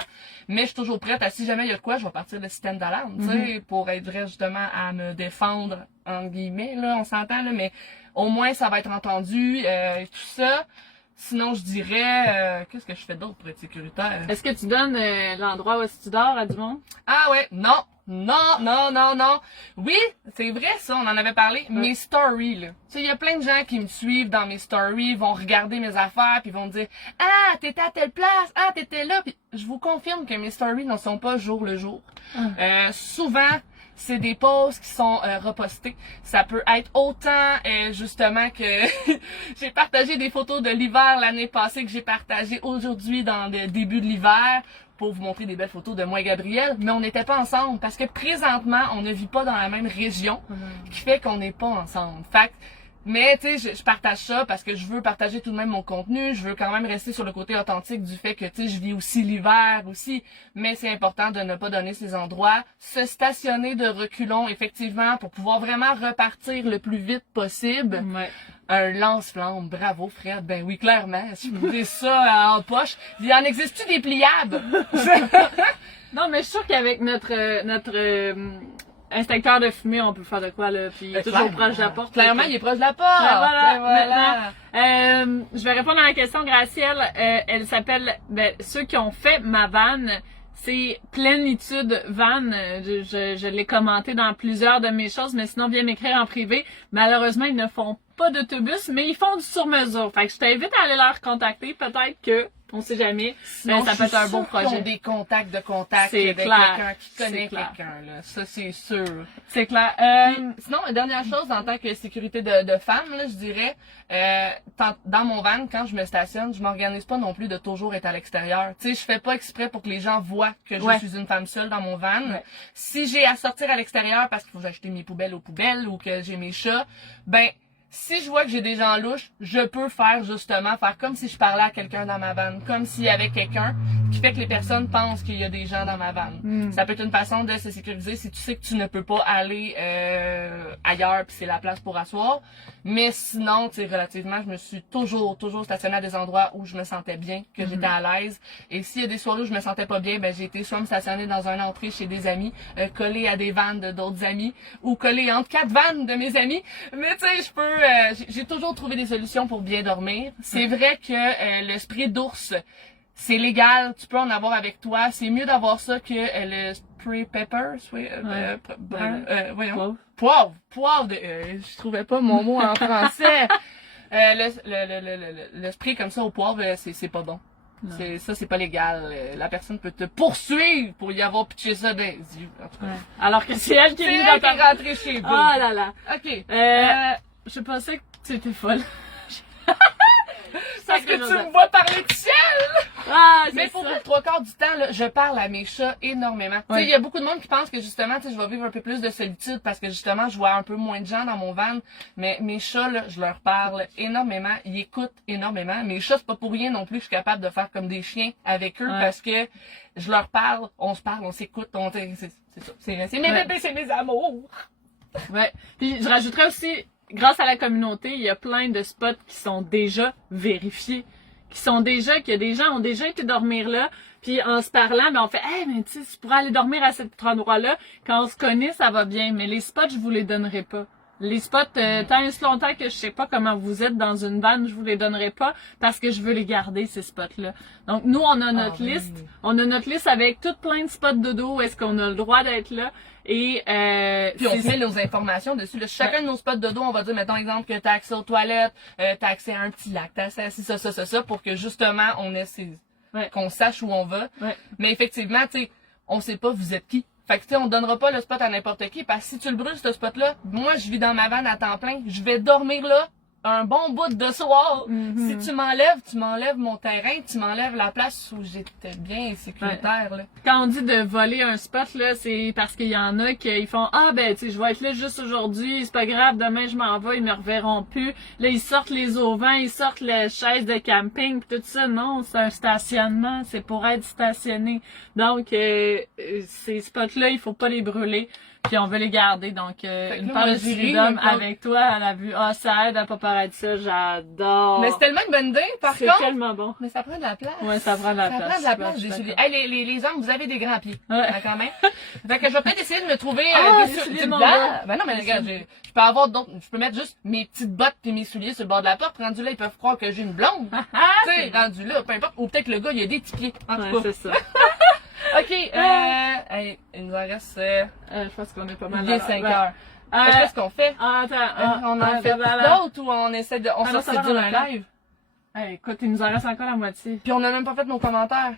Mais je suis toujours prête à, si jamais il y a de quoi, je vais partir le système d'alarme, tu sais, pour être vrai justement à me défendre, entre guillemets, là, on s'entend, là, mais au moins ça va être entendu, et tout ça. Sinon, je dirais, qu'est-ce que je fais d'autre pour être sécuritaire? Est-ce que tu donnes l'endroit où est-ce que tu dors à du monde? Ah ouais, non. Oui, c'est vrai ça, on en avait parlé. Mes stories, là. Tu sais, il y a plein de gens qui me suivent dans mes stories, vont regarder mes affaires, puis vont me dire « Ah, t'étais à telle place, ah, t'étais là. » Puis je vous confirme que mes stories ne sont pas jour le jour. Souvent, c'est des posts qui sont repostés. Ça peut être autant justement que j'ai partagé des photos de l'hiver l'année passée que j'ai partagé aujourd'hui dans le début de l'hiver pour vous montrer des belles photos de moi et Gabriel, mais on n'était pas ensemble parce que présentement, on ne vit pas dans la même région qui fait qu'on n'est pas ensemble. Fait que, mais tu sais, je partage ça parce que je veux partager tout de même mon contenu, je veux quand même rester sur le côté authentique du fait que tu sais, je vis aussi l'hiver aussi, mais c'est important de ne pas donner ces endroits, se stationner de reculons effectivement pour pouvoir vraiment repartir le plus vite possible. Ouais. Un lance-flamme, bravo Fred, ben oui clairement, si vous mettez ça en poche, il en existe-tu des pliables? Non, mais je suis sûre qu'avec notre inspecteur de fumée, on peut faire de quoi, là, puis il est toujours proche de la porte. Clairement, il est proche de la porte. Ben voilà, voilà. maintenant, je vais répondre à la question, Gracielle. Elle s'appelle, ceux qui ont fait ma vanne, c'est Plénitude Van. Je l'ai commenté dans plusieurs de mes choses, mais sinon, viens m'écrire en privé. Malheureusement, ils ne font pas d'autobus, mais ils font du sur-mesure. Fait que je t'invite à aller leur contacter. Peut-être que, on sait jamais, Sinon, ça peut être un bon projet. Ils ont des contacts de contact C'est avec clair. quelqu'un qui connaît C'est clair. quelqu'un, là. Ça, c'est sûr. C'est clair. Sinon, une dernière chose, en tant que sécurité de femme, là, je dirais, dans mon van, quand je me stationne, je m'organise pas non plus de toujours être à l'extérieur. Tu sais, je fais pas exprès pour que les gens voient que je suis une femme seule dans mon van. Ouais. Si j'ai à sortir à l'extérieur parce qu'il faut que j'achète mes poubelles aux poubelles ou que j'ai mes chats, ben, si je vois que j'ai des gens louches, je peux faire comme si je parlais à quelqu'un dans ma vanne, comme s'il y avait quelqu'un qui fait que les personnes pensent qu'il y a des gens dans ma vanne. Ça peut être une façon de se sécuriser si tu sais que tu ne peux pas aller ailleurs puis c'est la place pour asseoir. Mais sinon, tu sais, relativement, je me suis toujours stationnée à des endroits où je me sentais bien, que j'étais à l'aise. Et s'il y a des soirées où je me sentais pas bien, ben j'ai été soit me stationner dans une entrée chez des amis, collée à des vannes de d'autres amis, ou collée entre 4 vannes de mes amis. Mais tu sais, je peux j'ai toujours trouvé des solutions pour bien dormir. C'est vrai que le spray d'ours, c'est légal, tu peux en avoir avec toi. C'est mieux d'avoir ça que le spray pepper, voyons. Poivre je trouvais pas mon mot en français. Le spray comme ça au poivre, c'est pas bon. C'est pas légal. La personne peut te poursuivre pour y avoir pitché ça dans les yeux. En tout cas. Ouais. Alors que c'est elle qui est venue dans ta... rentrée chez vous. Oh là là. OK. Je pensais que tu étais folle. Parce que tu me vois parler de ciel! Ah, Mais c'est pour ça. le 3/4 du temps, là, je parle à mes chats énormément. Tu sais, il y a beaucoup de monde qui pense que justement, tu sais, je vais vivre un peu plus de solitude parce que justement, je vois un peu moins de gens dans mon van. Mais mes chats, là, je leur parle énormément. Ils écoutent énormément. Mes chats, c'est pas pour rien non plus. Je suis capable de faire comme des chiens avec eux parce que je leur parle, on s'écoute, c'est ça. C'est mes bébés, c'est mes amours. Ouais. Puis je rajouterais aussi, grâce à la communauté, il y a plein de spots qui sont déjà vérifiés. Que des gens ont déjà été dormir là, puis en se parlant, ben on fait hey, mais tu sais, tu pourrais aller dormir à cet endroit-là. Quand on se connaît, ça va bien, mais les spots, je vous les donnerai pas. Les spots, tant et si longtemps que je sais pas comment vous êtes dans une vanne, je vous les donnerai pas parce que je veux les garder, ces spots-là. Donc, nous, on a notre liste. On a notre liste avec tout plein de spots dodo où est-ce qu'on a le droit d'être là. Et puis on met nos informations dessus. Là. Chacun de nos spots de dos, on va dire, mettons exemple que t'as accès aux toilettes, t'as accès à un petit lac, t'as accès à ça, pour que justement on ait qu'on sache où on va. Ouais. Mais effectivement, tu sais, on sait pas vous êtes qui. Fait que tu sais, on donnera pas le spot à n'importe qui, parce que si tu le brûles, ce spot-là, moi je vis dans ma vanne à temps plein, je vais dormir là un bon bout de soir. Si tu m'enlèves mon terrain, tu m'enlèves la place où j'étais bien sécuritaire. Là. Quand on dit de voler un spot, là, c'est parce qu'il y en a qui font ah ben tu sais je vais être là juste aujourd'hui, c'est pas grave, demain je m'en vais, ils me reverront plus. Là ils sortent les auvents, ils sortent les chaises de camping pis tout ça. Non, c'est un stationnement, c'est pour être stationné. Donc ces spots-là, il faut pas les brûler. Puis on veut les garder, donc une part de freedom avec toi, elle a vu, ça aide à pas paraître ça, j'adore. Mais c'est tellement une bonne idée, par contre. C'est tellement bon. Mais ça prend de la place. Ouais, ça prend de la place. Ça prend de la place, des souliers. Hey, les hommes, vous avez des grands pieds. Ouais. Quand même. Fait que je vais peut-être essayer de me trouver des souliers petites mon bottes. gars. Ben non, mais regarde, je peux avoir d'autres, je peux mettre juste mes petites bottes et mes souliers sur le bord de la porte. Rendu là, ils peuvent croire que j'ai une blonde. Tu sais, rendu là, peu importe. Ou peut-être que le gars, il a des petits pieds. En tout cas. c'est ça. OK, hey, il nous en reste, Je pense qu'on est pas mal bien 5 heures. Qu'est-ce qu'on fait? On en fait d'autres ou on essaie de, on se dit un live? Hey, écoute, il nous en reste encore la moitié. Puis on a même pas fait nos commentaires.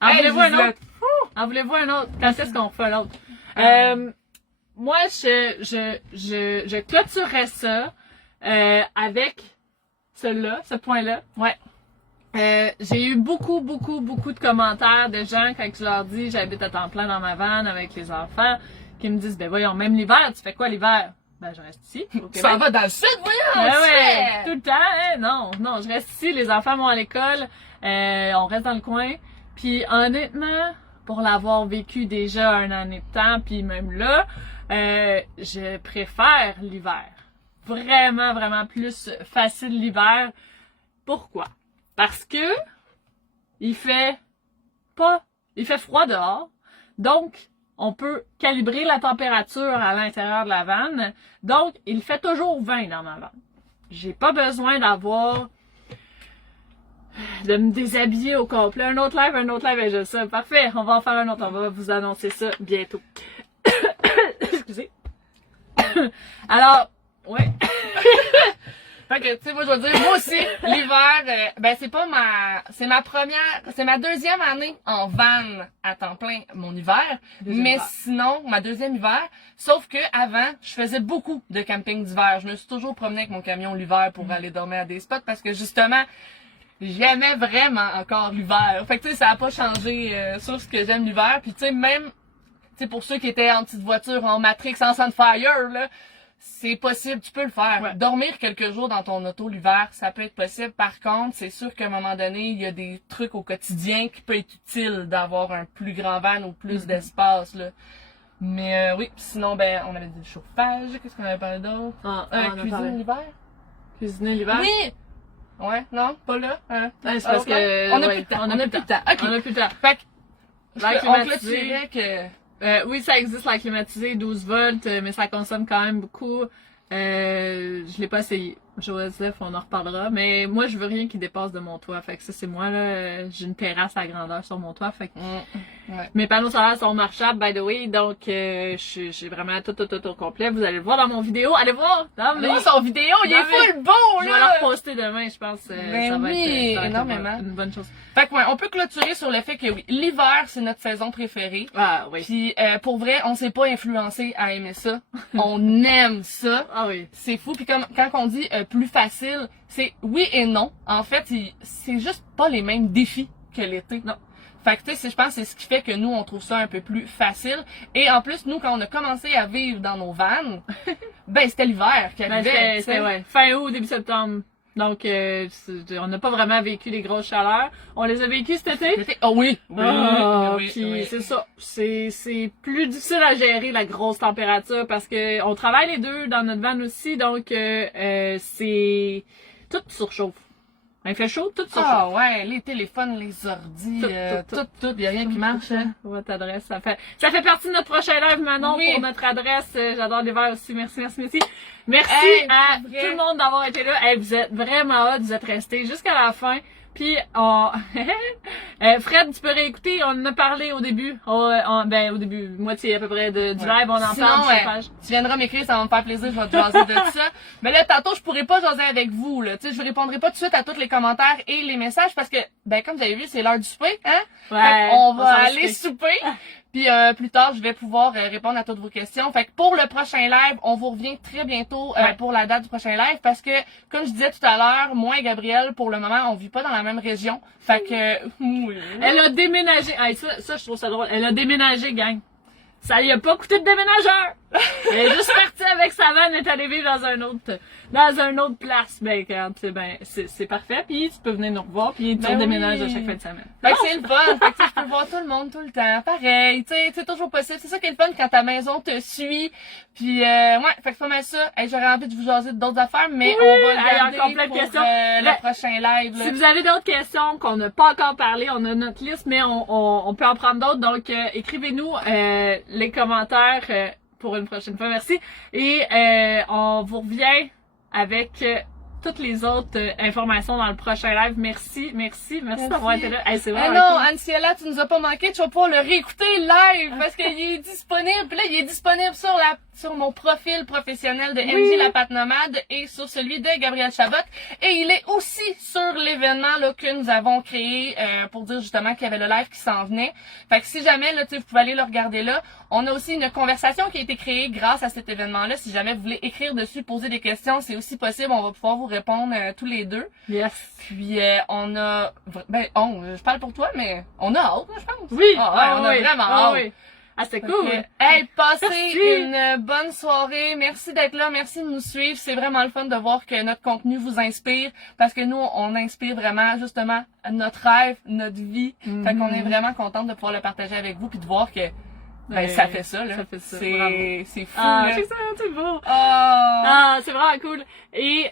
En Hey, voulez-vous un Gisèle. autre? En voulez-vous un autre? Quand est-ce qu'on refait l'autre? Moi, je clôturerais ça avec ce point-là. Ouais. J'ai eu beaucoup de commentaires de gens quand je leur dis j'habite à temps plein dans ma van avec les enfants qui me disent ben voyons, même l'hiver, tu fais quoi l'hiver? Ben je reste ici au Québec. Ça va dans le sud, voyons! Ben ouais, tout le temps, hein? Non, je reste ici, les enfants vont à l'école, on reste dans le coin. Puis honnêtement, pour l'avoir vécu déjà un an et de temps, puis même là, je préfère l'hiver. Vraiment plus facile l'hiver. Pourquoi? Parce que il fait froid dehors, donc on peut calibrer la température à l'intérieur de la vanne. Donc, il fait toujours 20 dans ma vanne. J'ai pas besoin de me déshabiller au complet. Un autre live, et je sais. Parfait, on va en faire un autre. On va vous annoncer ça bientôt. Excusez. Alors, ouais. Fait que, tu sais, moi, je veux dire, moi aussi, l'hiver, ben, c'est ma deuxième année en van à temps plein, mon hiver. Sinon, ma deuxième hiver, sauf que avant, je faisais beaucoup de camping d'hiver. Je me suis toujours promenée avec mon camion l'hiver pour aller dormir à des spots parce que, justement, j'aimais vraiment encore l'hiver. Fait que, tu sais, ça a pas changé sur ce que j'aime l'hiver. Puis, tu sais, même, tu sais, pour ceux qui étaient en petite voiture, en Matrix, en Sunfire, là, c'est possible, tu peux le faire. Ouais. Dormir quelques jours dans ton auto l'hiver, ça peut être possible. Par contre, c'est sûr qu'à un moment donné, il y a des trucs au quotidien qui peut être utile d'avoir un plus grand van ou plus d'espace, là. Mais oui, sinon, ben, on avait dit le chauffage. Qu'est-ce qu'on avait parlé d'autre? Cuisine l'hiver? Cuisiner l'hiver? Oui! Ouais, non, pas là. C'est parce que... On a plus de temps. On a plus de temps. OK. On a plus de temps. Fait L'air que, on climatisé. clôturait que... Oui, ça existe, l'air climatisé, 12 volts, mais ça consomme quand même beaucoup. Je l'ai pas essayé. Joseph, on en reparlera. Mais moi, je veux rien qui dépasse de mon toit. Fait que ça, c'est moi, là. J'ai une terrasse à grandeur sur mon toit. Fait que ouais. mes panneaux solaires sont marchables, by the way. Donc, j'ai vraiment tout au complet. Vous allez le voir dans mon vidéo. Allez voir! Allez son vidéo, il est full beau, là! Je vais le reposter demain, je pense. Ben ça va oui, être énormément. une bonne chose. Fait que ouais, on peut clôturer sur le fait que oui, l'hiver, c'est notre saison préférée. Ah oui. Puis pour vrai, on s'est pas influencé à aimer ça. On aime ça. Ah oui. C'est fou. Puis comme quand on dit plus facile, c'est oui et non. En fait, c'est juste pas les mêmes défis que l'été. Non. Fait que tu sais, je pense que c'est ce qui fait que nous, on trouve ça un peu plus facile. Et en plus, nous, quand on a commencé à vivre dans nos vannes, ben c'était l'hiver qui arrivait. C'était ouais, fin août, début septembre. Donc, on n'a pas vraiment vécu les grosses chaleurs. On les a vécues cet été. Oh oui! Puis c'est ça. C'est plus difficile à gérer la grosse température parce que on travaille les deux dans notre van aussi. Donc, c'est... Tout surchauffe. Il fait chaud, tout surchauffe. Ah ouais, les téléphones, les ordis, tout, y a rien qui marche. Hein. Votre adresse, ça fait partie de notre prochain live, Manon, pour notre adresse. J'adore l'hiver aussi. Merci. Merci à tout le monde d'avoir été là. Hey, vous êtes vraiment hot, vous êtes restés jusqu'à la fin. Puis, Fred, tu peux réécouter, on en a parlé au début. Au début, moitié à peu près du live, on en parle sur la page. Tu viendras m'écrire, ça va me faire plaisir, je vais te jaser de ça. Mais là, tantôt, je pourrais pas jaser avec vous, là. Tu sais, je répondrai pas tout de suite à tous les commentaires et les messages parce que, ben, comme vous avez vu, c'est l'heure du souper, hein? Ouais. On va aller souper. Puis plus tard, je vais pouvoir répondre à toutes vos questions. Fait que pour le prochain live, on vous revient très bientôt pour la date du prochain live parce que, comme je disais tout à l'heure, moi et Gabrielle, pour le moment, on vit pas dans la même région. Fait que... Elle a déménagé. Hey, ça, je trouve ça drôle. Elle a déménagé, gang. Ça lui a pas coûté de déménageur. Elle est juste partie avec sa vanne et est allée vivre dans un autre place. Ben, c'est parfait. Puis tu peux venir nous revoir. Puis tu déménages à chaque fin de semaine. Fait que c'est le fun. Fait que je peux voir tout le monde tout le temps. Pareil. Tu sais, c'est toujours possible. C'est ça qui est le fun quand ta maison te suit. Puis ouais, fait que c'est pas mal ça. Hey, j'aurais envie de vous jaser d'autres affaires, mais on va le garder encore plein de pour questions. Le prochain live. Là. Si vous avez d'autres questions qu'on n'a pas encore parlé, on a notre liste, mais on peut en prendre d'autres. Donc écrivez-nous les commentaires pour une prochaine fois. Merci. Et on vous revient avec toutes les autres informations dans le prochain live. Merci d'avoir été là. Hey, c'est vraiment non, cool. Anne-Ciela, tu nous as pas manqué. Tu vas pouvoir le réécouter live parce qu'il est disponible. Puis là, il est disponible sur mon profil professionnel de MJ La Patte Nomade et sur celui de Gabrielle Chabot. Et il est aussi sur l'événement là que nous avons créé pour dire justement qu'il y avait le live qui s'en venait. Fait que si jamais là, vous pouvez aller le regarder là. On a aussi une conversation qui a été créée grâce à cet événement-là. Si jamais vous voulez écrire dessus, poser des questions, c'est aussi possible. On va pouvoir vous répondre tous les deux. Yes. Puis on a... je parle pour toi, mais on a hâte, je pense. Oui. On a vraiment hâte. Oui. Ah, c'était cool. Hey, passez Merci. une bonne soirée. Merci d'être là. Merci de nous suivre. C'est vraiment le fun de voir que notre contenu vous inspire parce que nous, on inspire vraiment, justement, notre rêve, notre vie. Fait qu'on est vraiment contente de pouvoir le partager avec vous puis de voir que ça fait ça, là. Ça fait ça. C'est fou, Ah, là. c'est beau. Ah. Ah, c'est vraiment cool. Et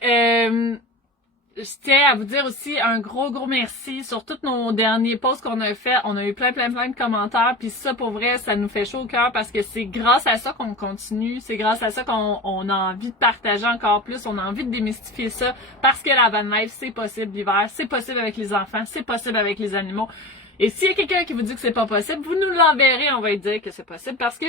je tiens à vous dire aussi un gros merci sur tous nos derniers posts qu'on a fait. On a eu plein de commentaires. Puis ça, pour vrai, ça nous fait chaud au cœur parce que c'est grâce à ça qu'on continue. C'est grâce à ça qu'on a envie de partager encore plus. On a envie de démystifier ça parce que la van life, c'est possible l'hiver. C'est possible avec les enfants. C'est possible avec les animaux. Et s'il y a quelqu'un qui vous dit que c'est pas possible, vous nous l'enverrez. On va lui dire que c'est possible parce que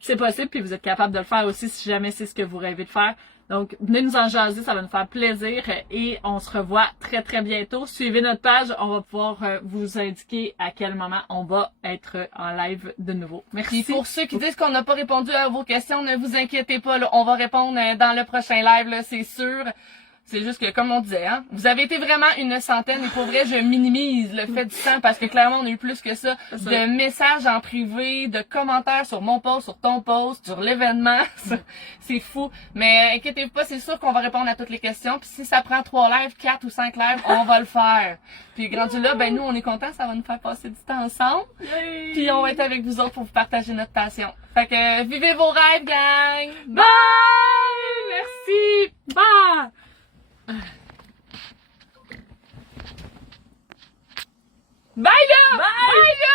c'est possible. Puis vous êtes capable de le faire aussi si jamais c'est ce que vous rêvez de faire. Donc, venez nous en jaser, ça va nous faire plaisir et on se revoit très bientôt. Suivez notre page, on va pouvoir vous indiquer à quel moment on va être en live de nouveau. Merci. Puis pour ceux qui disent qu'on n'a pas répondu à vos questions, ne vous inquiétez pas, là, on va répondre dans le prochain live, là, c'est sûr. C'est juste que, comme on disait, hein, vous avez été vraiment une centaine et pour vrai, je minimise le fait du temps parce que clairement, on a eu plus que ça. De messages en privé, de commentaires sur mon post, sur ton post, sur l'événement. C'est fou. Mais inquiétez-vous pas, c'est sûr qu'on va répondre à toutes les questions. Puis si ça prend 3 lives, 4 ou 5 lives, on va le faire. Puis rendu là, ben nous, on est contents, ça va nous faire passer du temps ensemble. Yay! Puis on va être avec vous autres pour vous partager notre passion. Fait que vivez vos rêves, gang! Bye! Merci! Bye! Bye là! Bye! Bye là!